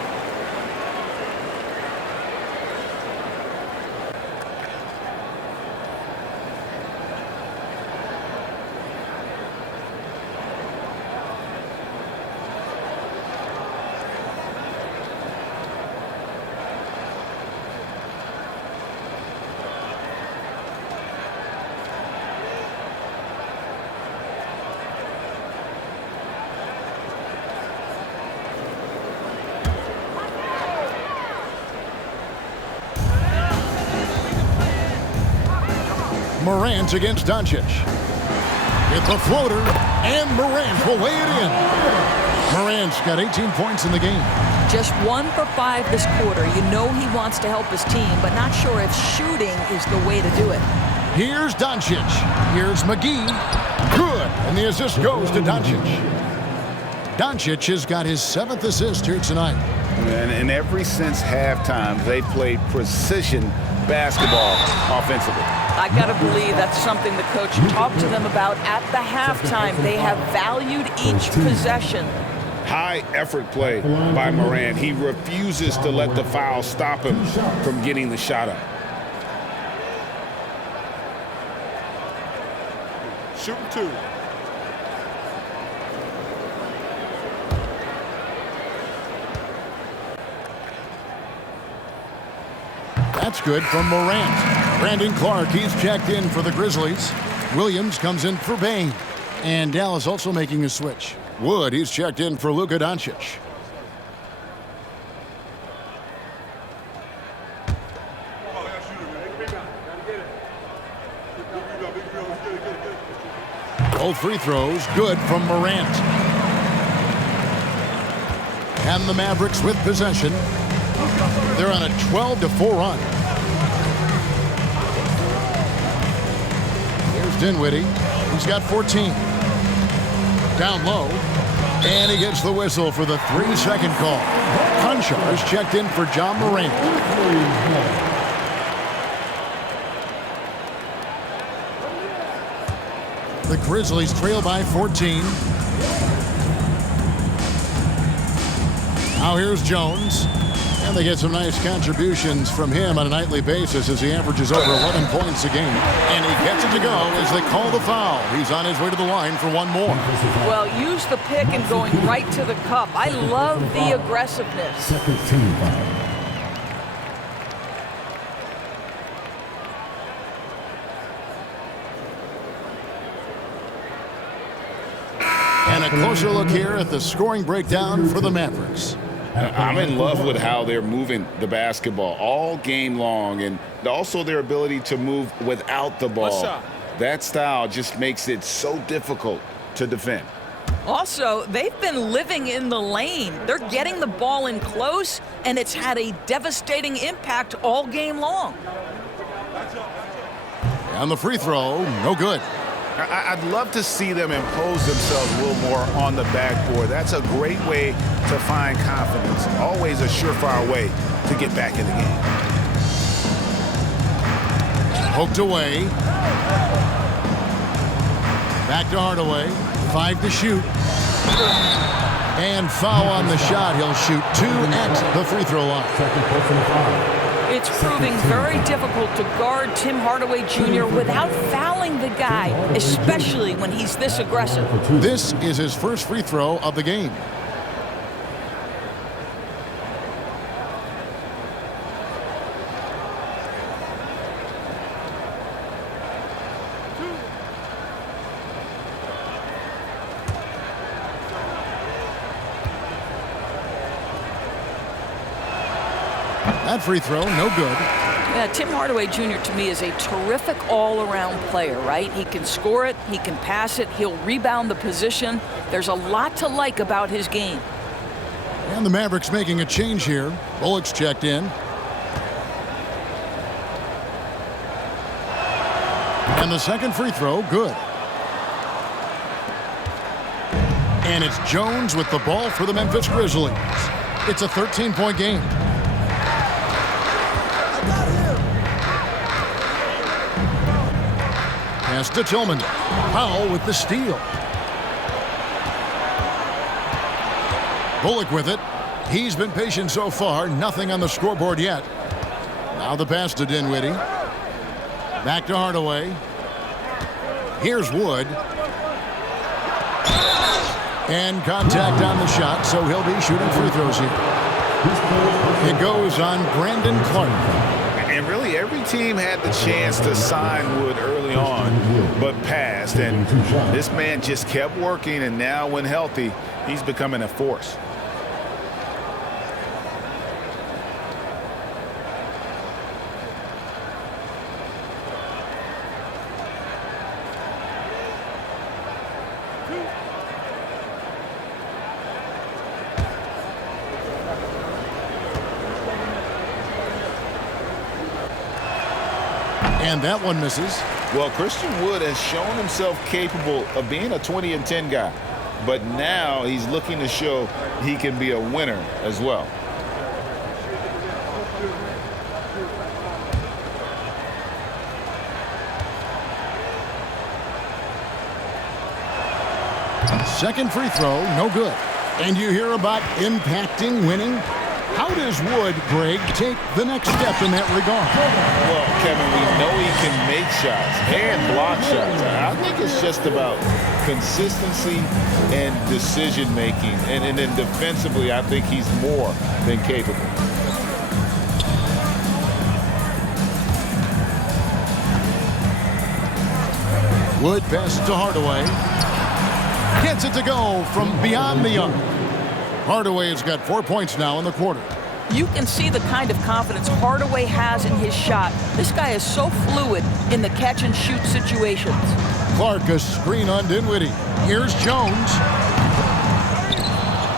Morant against Doncic. It's a floater, and Morant will lay it in. Morant's got 18 points in the game. Just 1 for 5 this quarter. You know he wants to help his team, but not sure if shooting is the way to do it. Here's Doncic. Here's McGee. Good, and the assist goes to Doncic. Doncic has got his 7th assist here tonight. And ever since halftime, they played precision basketball offensively. I got to believe that's something the coach talked to them about at the halftime. They have valued each possession. High effort play by Morant. He refuses to let the foul stop him from getting the shot up. Shooting 2. That's good from Morant. Brandon Clark, he's checked in for the Grizzlies. Williams comes in for Bain. And Dallas also making a switch. Wood, he's checked in for Luka Doncic. Both free throws, good from Morant. And the Mavericks with possession. They're on a 12-4 run. Here's Dinwiddie. He's got 14. Down low. And he gets the whistle for the 3-second call. Conchar is checked in for John Morant. The Grizzlies trail by 14. Now here's Jones. And they get some nice contributions from him on a nightly basis as he averages over 11 points a game. And he gets it to go as they call the foul. He's on his way to the line for one more. Well, use the pick and going right to the cup. I love the aggressiveness. Second team foul. And a closer look here at the scoring breakdown for the Mavericks. I'm in love with how they're moving the basketball all game long, and also their ability to move without the ball. That style just makes it so difficult to defend. Also, they've been living in the lane. They're getting the ball in close, and it's had a devastating impact all game long. And the free throw, no good. I'd love to see them impose themselves a little more on the backboard. That's a great way to find confidence. Always a surefire way to get back in the game. Poked away. Back to Hardaway. 5 to shoot. And foul on the shot. He'll shoot 2 at the free throw line. It's proving very difficult to guard Tim Hardaway Jr. without fouling the guy, especially when he's this aggressive. This is his first free throw of the game. That free throw, no good. Yeah, Tim Hardaway Jr. to me is a terrific all-around player, right? He can score it, he can pass it, he'll rebound the position. There's a lot to like about his game. And the Mavericks making a change here. Bullock's checked in. And the second free throw, good. And it's Jones with the ball for the Memphis Grizzlies. It's a 13-point game. Pass to Tillman. Powell with the steal. Bullock with it. He's been patient so far. Nothing on the scoreboard yet. Now the pass to Dinwiddie. Back to Hardaway. Here's Wood. And contact on the shot, so he'll be shooting free throws here. It goes on Brandon Clark. And really, every team had the chance to sign Wood early on, but passed. And this man just kept working, and now when healthy, he's becoming a force. And that one misses. Well, Christian Wood has shown himself capable of being a 20-10 guy, but now he's looking to show he can be a winner as well. Second free throw, no good. And you hear about impacting winning? How does Wood, Greg, take the next step in that regard? Well, Kevin, we know he can make shots and block shots. I think it's just about consistency and decision-making. And then defensively, I think he's more than capable. Wood passes to Hardaway. Gets it to go from beyond the arc. Hardaway has got 4 points now in the quarter. You can see the kind of confidence Hardaway has in his shot. This guy is so fluid in the catch-and-shoot situations. Clark, a screen on Dinwiddie. Here's Jones.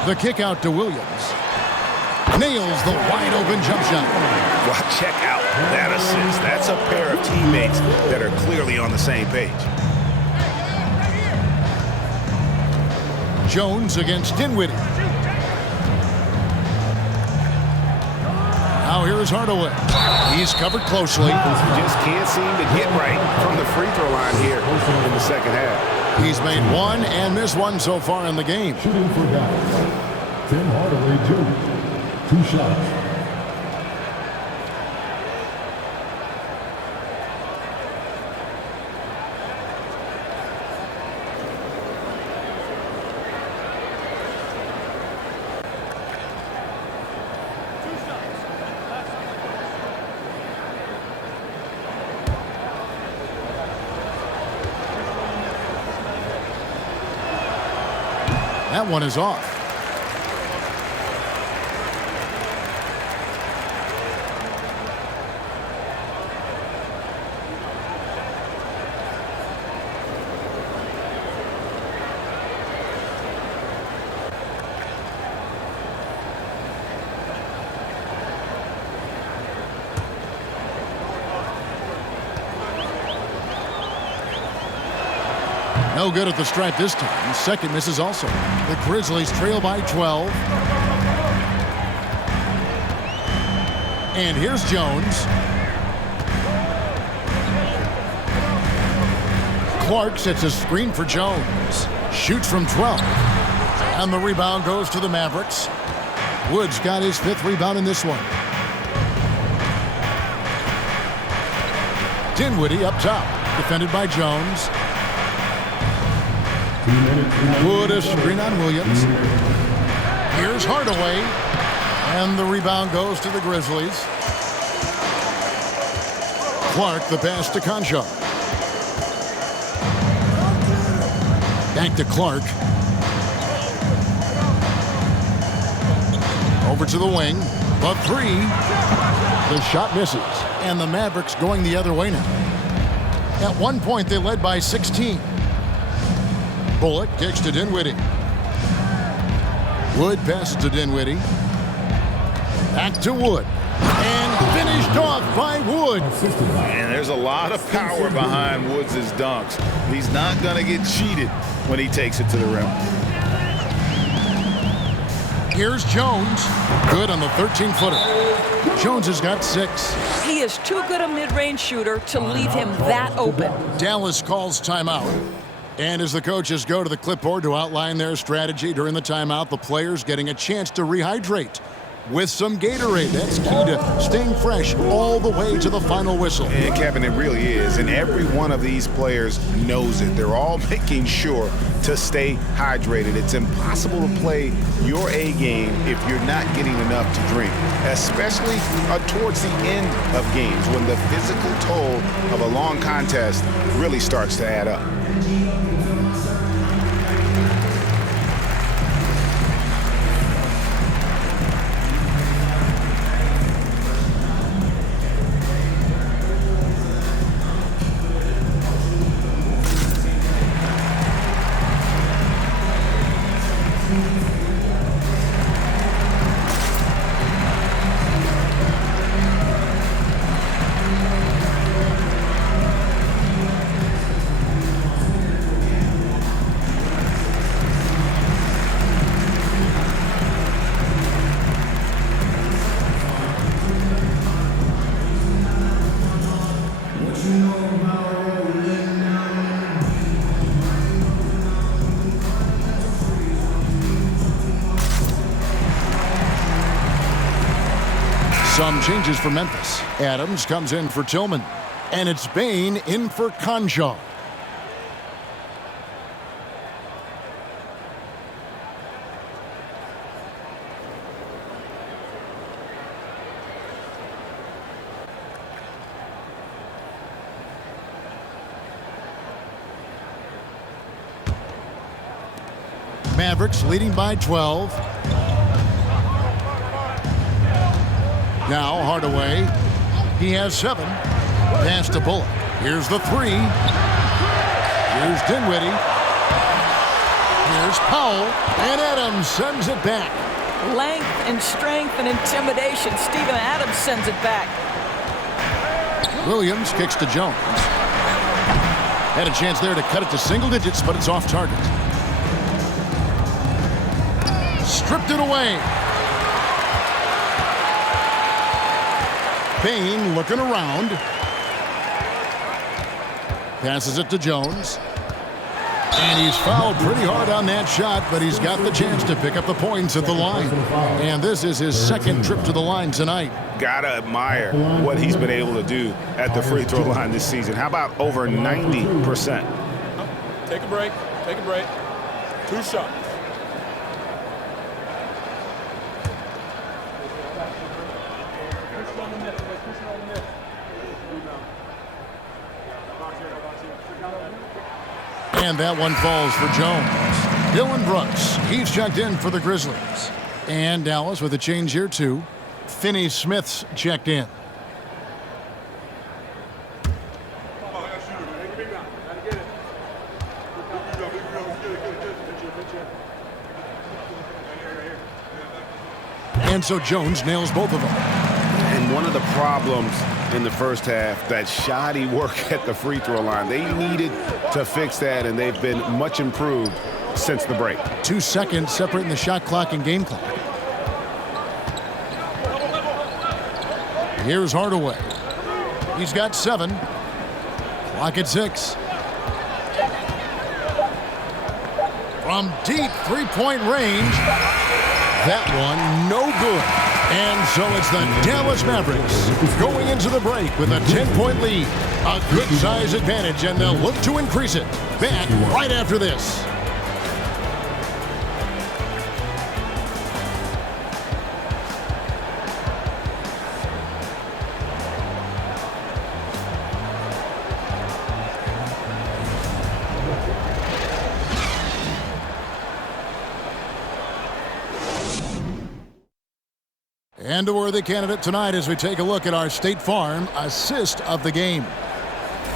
The kick out to Williams. Nails the wide-open jump shot. Well, check out that assist. That's a pair of teammates that are clearly on the same page. Jones against Dinwiddie. Now here's Hardaway. He's covered closely. Just can't seem to get right from the free throw line here in the second half. He's made one and missed one so far in the game. Shooting for Dallas, Tim Hardaway Jr. 2 shots. That one is off. No good at the stripe this time. Second misses also. The Grizzlies trail by 12. And here's Jones. Clark sets a screen for Jones. Shoots from 12. And the rebound goes to the Mavericks. Woods got his 5th rebound in this one. Dinwiddie up top. Defended by Jones. Wood a screen on Williams. Here's Hardaway. And the rebound goes to the Grizzlies. Clark the pass to Concha. Back to Clark. Over to the wing. The 3. The shot misses. And the Mavericks going the other way now. At one point, they led by 16. Bullock kicks to Dinwiddie. Wood passes to Dinwiddie. Back to Wood. And finished off by Wood. And there's a lot of power behind Woods' dunks. He's not going to get cheated when he takes it to the rim. Here's Jones. Good on the 13-footer. Jones has got 6. He is too good a mid-range shooter to leave him that open. Dallas calls timeout. And as the coaches go to the clipboard to outline their strategy during the timeout, the players getting a chance to rehydrate with some Gatorade. That's key to staying fresh all the way to the final whistle. And Kevin, it really is. And every one of these players knows it. They're all making sure to stay hydrated. It's impossible to play your A game if you're not getting enough to drink, especially towards the end of games when the physical toll of a long contest really starts to add up. Some changes for Memphis. Adams comes in for Tillman. And it's Bain in for Concha. Mavericks leading by 12. Now Hardaway. He has 7. Pass to Bullock. Here's the 3. Here's Dinwiddie. Here's Powell. And Adams sends it back. Length and strength and intimidation. Steven Adams sends it back. Williams kicks to Jones. Had a chance there to cut it to single digits, but it's off target. Stripped it away. Bain looking around. Passes it to Jones. And he's fouled pretty hard on that shot, but he's got the chance to pick up the points at the line. And this is his second trip to the line tonight. Gotta admire what he's been able to do at the free throw line this season. How about over 90%? Take a break. Take a break. 2 shots. And that one falls for Jones. Dylan Brooks, he's checked in for the Grizzlies. And Dallas with a change here too. Finney Smith's checked in. And so Jones nails both of them. And one of the problems in the first half, that shoddy work at the free throw line. They needed to fix that, and they've been much improved since the break. 2 seconds separating the shot clock and game clock. Here's Hardaway. He's got 7. Clock at 6. From deep three-point range. That one no good. And so it's the Dallas Mavericks going into the break with a 10-point lead. A good size advantage, and they'll look to increase it. Back right after this. And a worthy candidate tonight as we take a look at our State Farm assist of the game.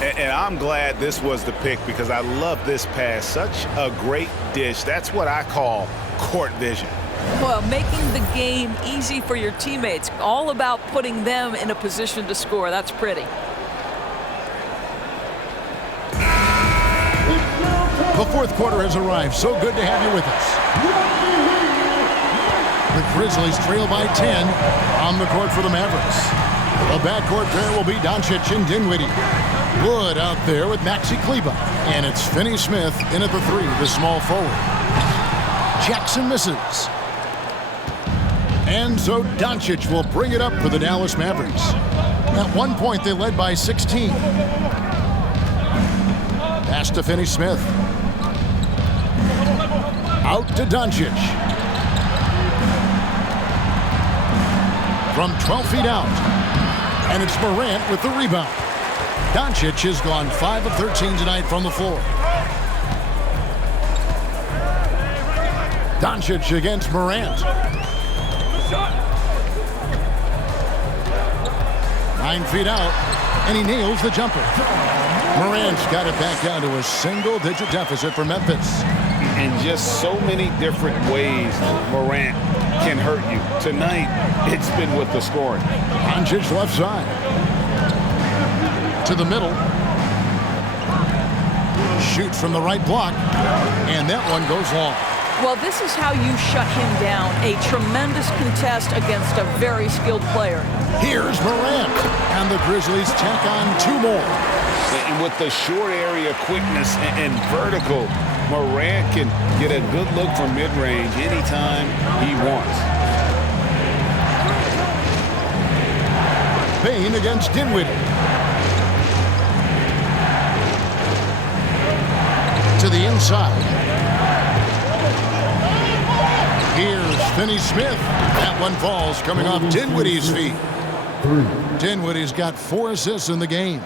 And I'm glad this was the pick because I love this pass. Such a great dish. That's what I call court vision. Well, making the game easy for your teammates. All about putting them in a position to score. That's pretty. The fourth quarter has arrived. So good to have you with us. The Grizzlies trail by 10 on the court for the Mavericks. The backcourt pair will be Doncic and Dinwiddie. Wood out there with Maxi Kleber. And it's Finney Smith in at the 3, the small forward. Jackson misses. And so Doncic will bring it up for the Dallas Mavericks. At one point, they led by 16. Pass to Finney Smith. Out to Doncic. From 12 feet out. And it's Morant with the rebound. Doncic has gone 5 of 13 tonight from the floor. Doncic against Morant. 9 feet out. And he nails the jumper. Morant's got it back down to a single-digit deficit for Memphis. In just so many different ways, Morant can hurt you. Tonight, it's been with the scoring. Doncic left side. To the middle. Shoot from the right block. And that one goes long. Well, this is how you shut him down. A tremendous contest against a very skilled player. Here's Morant. And the Grizzlies tack on 2 more. And with the short area quickness and vertical, Morant can get a good look from mid-range anytime he wants. Bain against Dinwiddie. To the inside. Here's Finney Smith. That one falls coming off Dinwiddie's feet. Dinwiddie's got 4 assists in the game.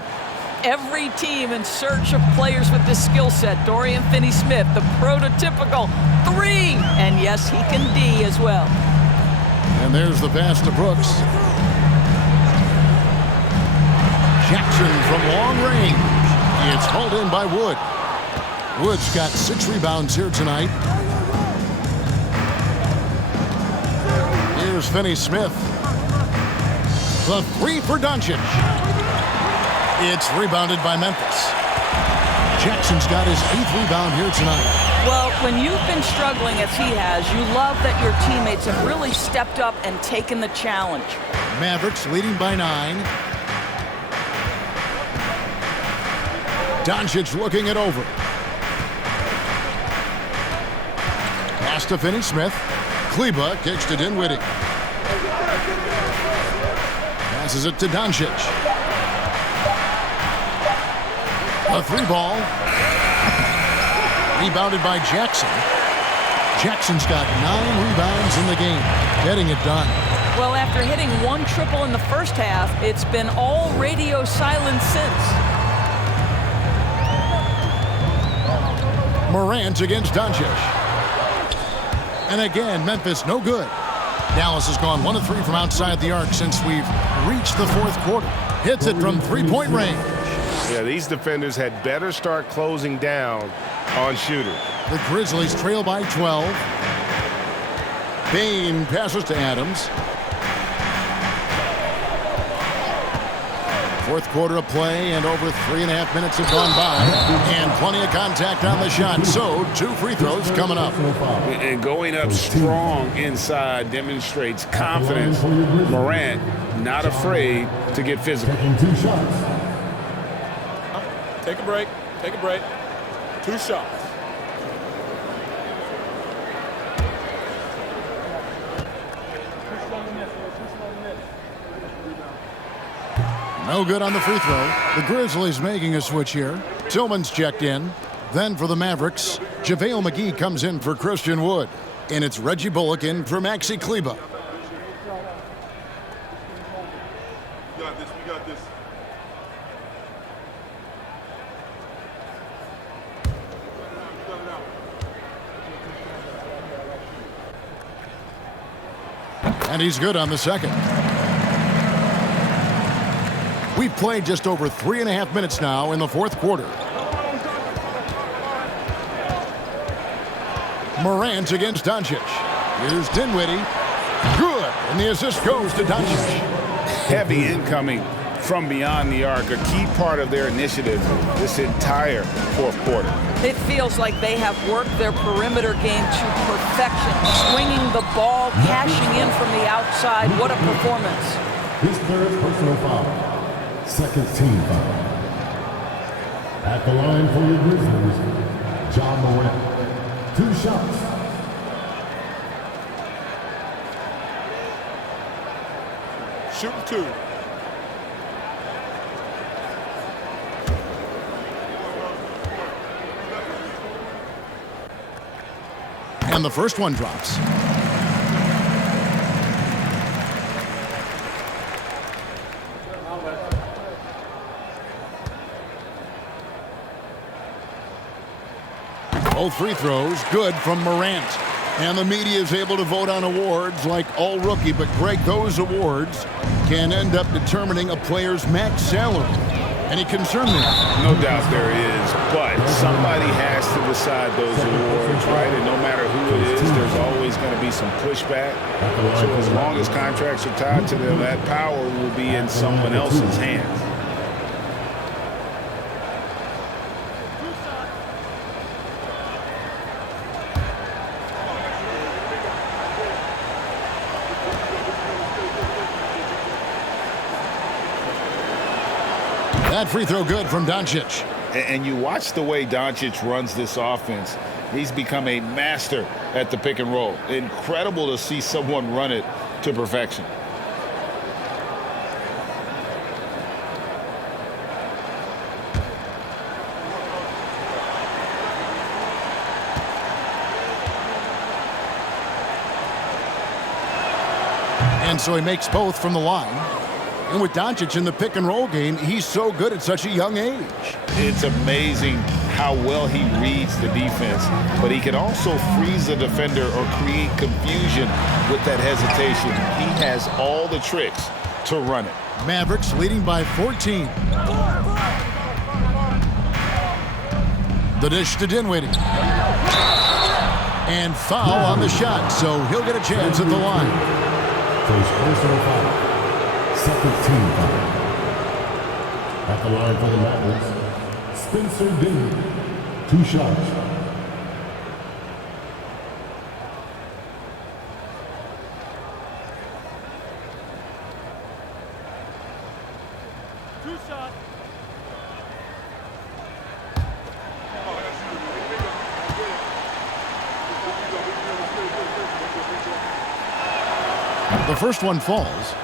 Every team in search of players with this skill set. Dorian Finney-Smith, the prototypical 3. And yes, he can D as well. And there's the pass to Brooks. Jackson from long range. It's hauled in by Wood. Wood's got 6 rebounds here tonight. Here's Finney-Smith. The 3 for Doncic. It's rebounded by Memphis. Jackson's got his 8th rebound here tonight. Well, when you've been struggling as he has, you love that your teammates have really stepped up and taken the challenge. Mavericks leading by 9. Doncic looking it over. Pass to Finney-Smith. Kleber kicks to Dinwiddie. Passes it to Doncic. A 3-ball. Rebounded by Jackson. Jackson's got 9 rebounds in the game. Getting it done. Well, after hitting 1 triple in the first half, it's been all radio silence since. Morant against Doncic. And again, Memphis no good. Dallas has gone 1 of 3 from outside the arc since we've reached the 4th quarter. Hits it from 3-point range. Yeah, these defenders had better start closing down on shooters. The Grizzlies trail by 12. Bain passes to Adams. Fourth quarter of play, and over 3.5 minutes have gone by, and plenty of contact on the shot. So 2 free throws coming up. And going up strong inside demonstrates confidence. Morant not afraid to get physical. Taking 2 shots. Take a break. Take a break. 2 shots. No good on the free throw. The Grizzlies making a switch here. Tillman's checked in. Then for the Mavericks, JaVale McGee comes in for Christian Wood. And it's Reggie Bullock in for Maxi Kleba. We got this. We got this. And he's good on the second. We've played just over 3.5 minutes now in the fourth quarter. Morant against Doncic. Here's Dinwiddie. Good. And the assist goes to Doncic. Heavy incoming from beyond the arc, a key part of their initiative this entire fourth quarter. It feels like they have worked their perimeter game to perfection, swinging the ball, cashing in from the outside. What a performance. His 3rd personal foul. 2nd team foul. At the line for your Grizzlies, John Morant. 2 shots. Shooting 2. And the first one drops. Both free throws good from Morant. And the media is able to vote on awards like All Rookie. But, Greg, those awards can end up determining a player's max salary. Any concern there? No doubt there is, but somebody has to decide those awards, right? And no matter who it is, there's always going to be some pushback. So as long as contracts are tied to them, that power will be in someone else's hands. That free throw good from Doncic. And you watch the way Doncic runs this offense. He's become a master at the pick and roll. Incredible to see someone run it to perfection. And so he makes both from the line. And with Doncic in the pick and roll game, he's so good at such a young age. It's amazing how well he reads the defense, but he can also freeze the defender or create confusion with that hesitation. He has all the tricks to run it. Mavericks leading by 14. The dish to Dinwiddie. And foul on the shot, so he'll get a chance at the line. First personal foul. 2nd team foul. At the line for the Mavericks, Spencer Dinwiddie. 2 shots. The first one falls.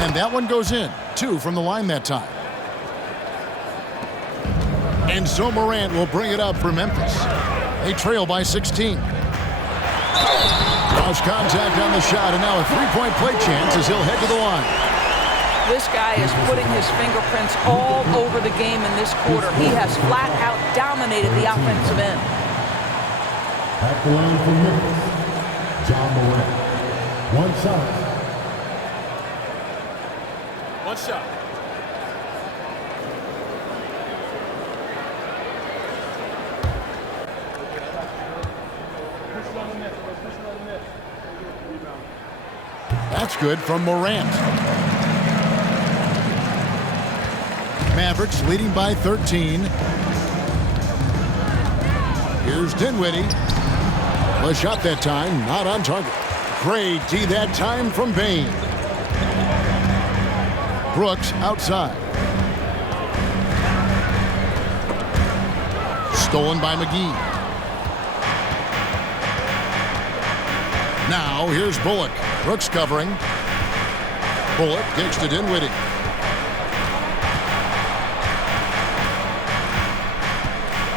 And that one goes in. 2 from the line that time. And so Morant will bring it up for Memphis. They trail by 16. Lost contact on the shot, and now a three-point play chance as he'll head to the line. This guy is putting his fingerprints all over the game in this quarter. He has flat out dominated the offensive end. At the line for Memphis, John Morant. One shot. One shot. That's good from Morant. Mavericks leading by 13. Here's Dinwiddie. A shot that time, not on target. Great D that time from Bane. Brooks outside. Stolen by McGee. Now here's Bullock. Brooks covering. Bullock takes to Dinwiddie.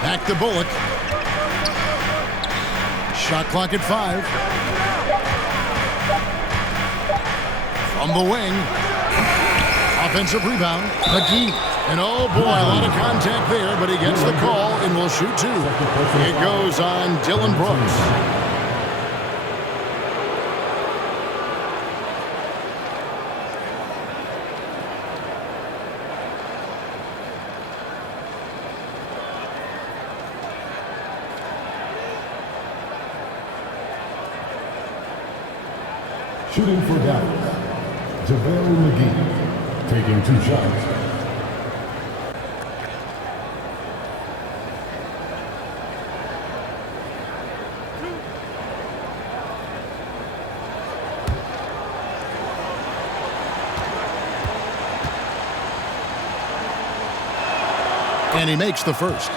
Back to Bullock. Shot clock at 5. From the wing. Offensive rebound. McGee. And oh boy, a lot of contact there, but he gets the call and will shoot 2. It goes on Dylan Brooks. Shooting for Dallas, JaVale McGee, taking 2 shots. And he makes the first.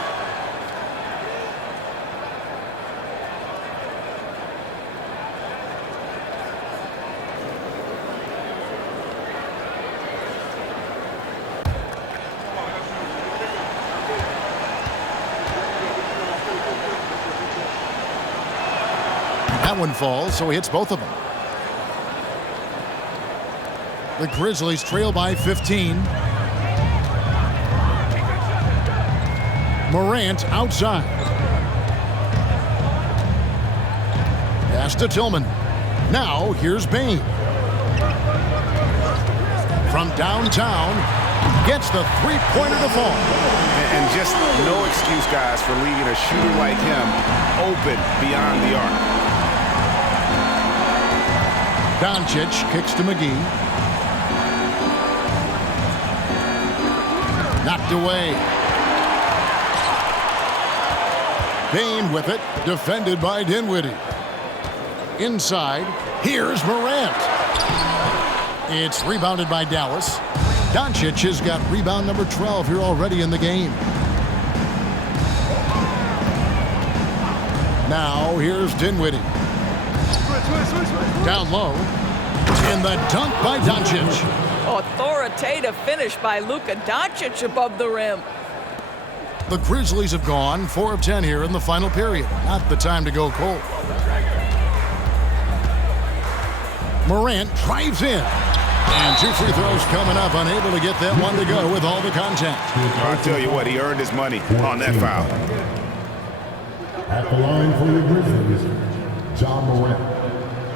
That one falls, so he hits both of them. The Grizzlies trail by 15. Morant outside. Pass to Tillman. Now here's Bane. From downtown, gets the three-pointer to fall. And just no excuse, guys, for leaving a shooter like him open beyond the arc. Doncic kicks to McGee. Knocked away. Bane with it, defended by Dinwiddie. Inside, here's Morant. It's rebounded by Dallas. Doncic has got rebound number 12 here already in the game. Now here's Dinwiddie. Down low. And the dunk by Doncic. Authoritative finish by Luka Doncic above the rim. The Grizzlies have gone 4 of 10 here in the final period. Not the time to go cold. Morant drives in. And 2 free throws coming up, unable to get that one to go with all the contact. I'll tell you what, he earned his money on that foul. At the line for the Grizzlies, John Morant,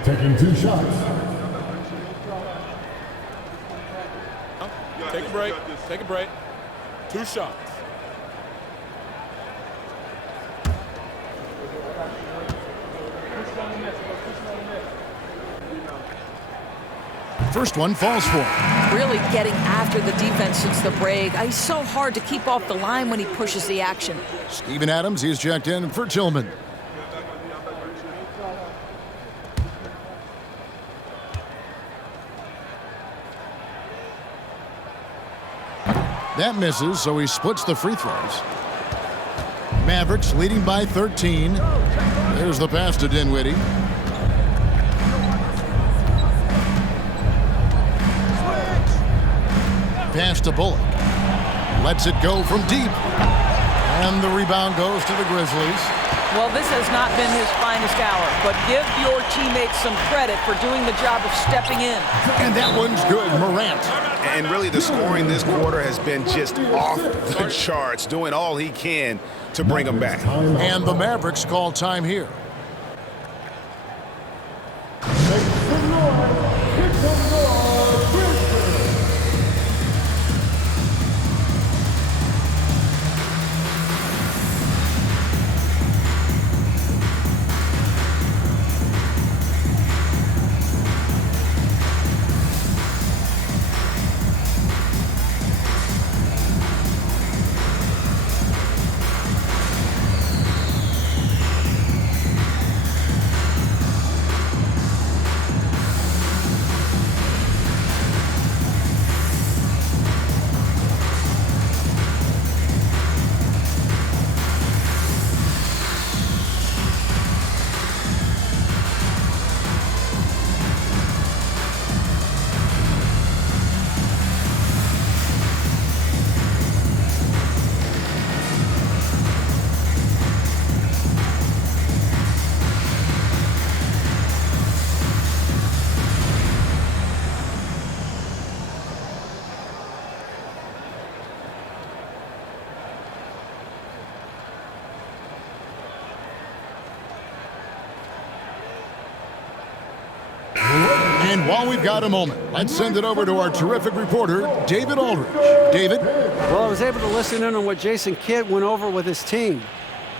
taking 2 shots. Take a break. Take a break. 2 shots. First one falls for him. Really getting after the defense since the break. He's so hard to keep off the line when he pushes the action. Steven Adams, he's checked in for Tillman. That misses, so he splits the free throws. Mavericks leading by 13. There's the pass to Dinwiddie. Pass to Bullock. Lets it go from deep. And the rebound goes to the Grizzlies. Well, this has not been his finest hour, but give your teammates some credit for doing the job of stepping in. And that one's good, Morant. And really the scoring this quarter has been just off the charts, doing all he can to bring them back. And the Mavericks call time here. And while we've got a moment, let's send it over to our terrific reporter, David Aldridge. David? Well, I was able to listen in on what Jason Kidd went over with his team.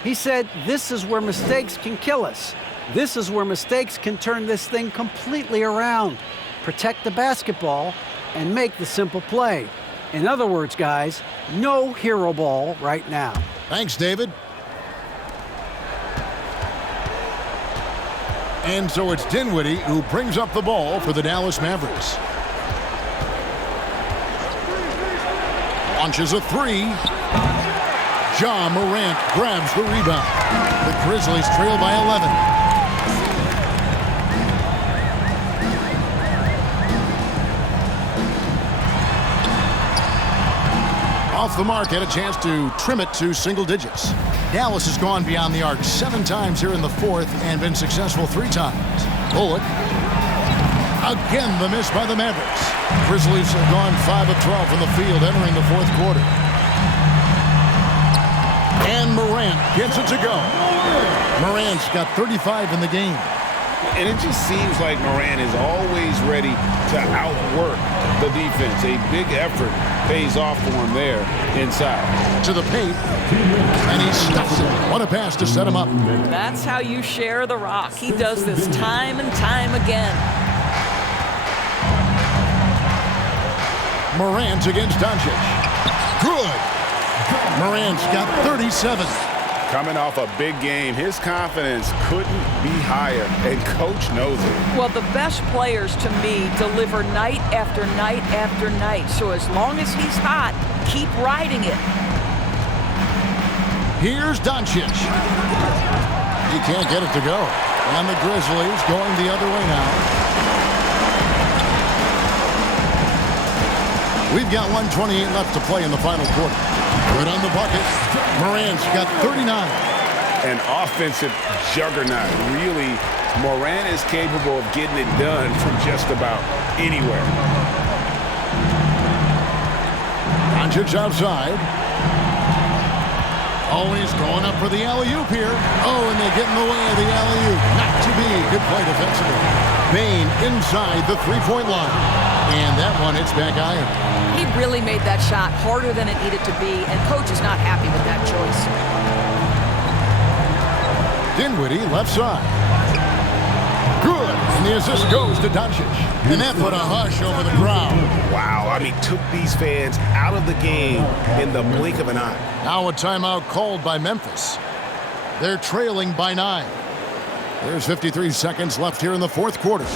He said, this is where mistakes can kill us. This is where mistakes can turn this thing completely around. Protect the basketball and make the simple play. In other words, guys, no hero ball right now. Thanks, David. And so it's Dinwiddie who brings up the ball for the Dallas Mavericks. Launches a three. Ja Morant grabs the rebound. The Grizzlies trail by 11. Off the mark, had a chance to trim it to single digits. Dallas has gone beyond the arc 7 times here in the fourth and been successful 3 times. Bullock. Again, the miss by the Mavericks. Grizzlies have gone 5 of 12 from the field entering the fourth quarter. And Morant gets it to go. Morant's got 35 in the game. And it just seems like Morant is always ready to outwork the defense. A big effort pays off for him there inside. To the paint, and he stuffs it. What a pass to set him up. That's how you share the rock. He does this time and time again. Morant against Doncic. Good. Morant's got 37. Coming off a big game, his confidence couldn't be higher, and coach knows it. Well, the best players to me deliver night after night after night. So as long as he's hot, keep riding it. Here's Doncic. He can't get it to go. And the Grizzlies going the other way now. We've got 1:28 left to play in the final quarter. Good on the bucket. Morant's got 39. An offensive juggernaut. Really, Morant is capable of getting it done from just about anywhere. Doncic outside. Always going up for the alley-oop here. Oh, and they get in the way of the alley-oop. Not to be. Good play defensively. Bane inside the three-point line. And that one hits back iron. He really made that shot harder than it needed to be, and coach is not happy with that choice. Dinwiddie left side. Good. And the assist goes to Doncic. And that put a hush over the crowd. Wow, I mean, took these fans out of the game in the blink of an eye. Now a timeout called by Memphis. They're trailing by 9. There's 53 seconds left here in the fourth quarter.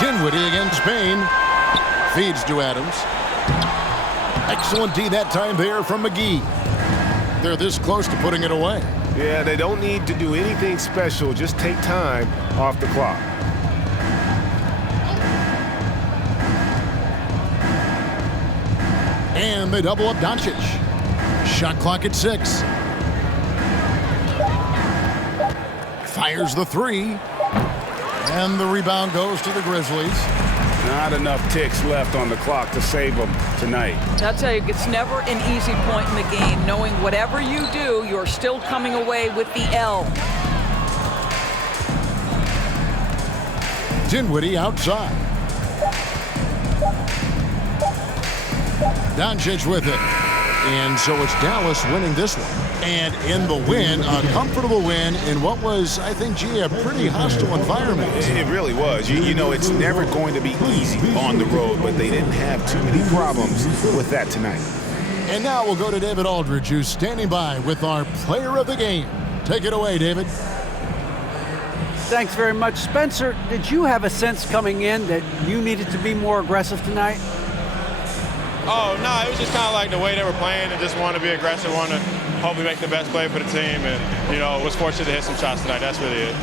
Dinwiddie against Bane. Feeds to Adams. Excellent D that time there from McGee. They're this close to putting it away. Yeah, they don't need to do anything special. Just take time off the clock. And they double up Doncic. Shot clock at 6. Fires the 3. And the rebound goes to the Grizzlies. Not enough ticks left on the clock to save them tonight. I'll tell you, it's never an easy point in the game, knowing whatever you do, you're still coming away with the L. Dinwiddie outside. Doncic with it. And so it's Dallas winning this one. And in the win, a comfortable win in what was, I think, a pretty hostile environment. It really was. You know, it's never going to be easy on the road, but they didn't have too many problems with that tonight. And now we'll go to David Aldridge, who's standing by with our player of the game. Take it away, David. Thanks very much, Spencer. Did you have a sense coming in that you needed to be more aggressive tonight? Oh, no, it was just kind of like the way they were playing and just wanted to be aggressive, wanted to hopefully make the best play for the team, and, you know, was fortunate to hit some shots tonight. That's really it.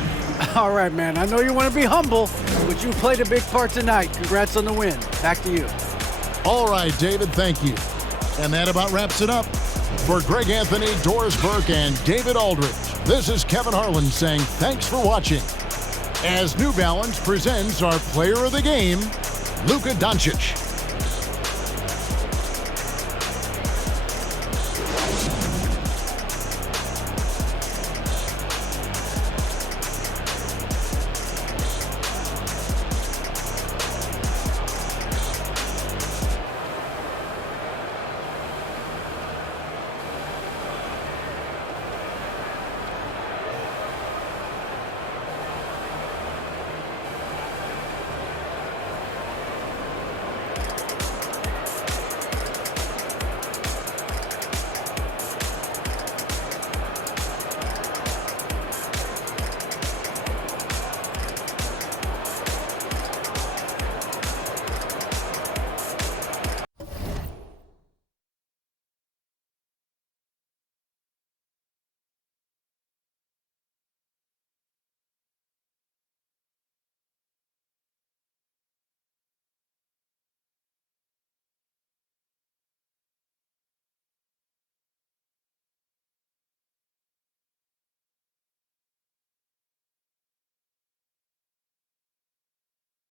All right, man. I know you want to be humble, but you played a big part tonight. Congrats on the win. Back to you. All right, David, thank you. And that about wraps it up. For Greg Anthony, Doris Burke, and David Aldridge, this is Kevin Harlan saying thanks for watching. As New Balance presents our player of the game, Luka Doncic.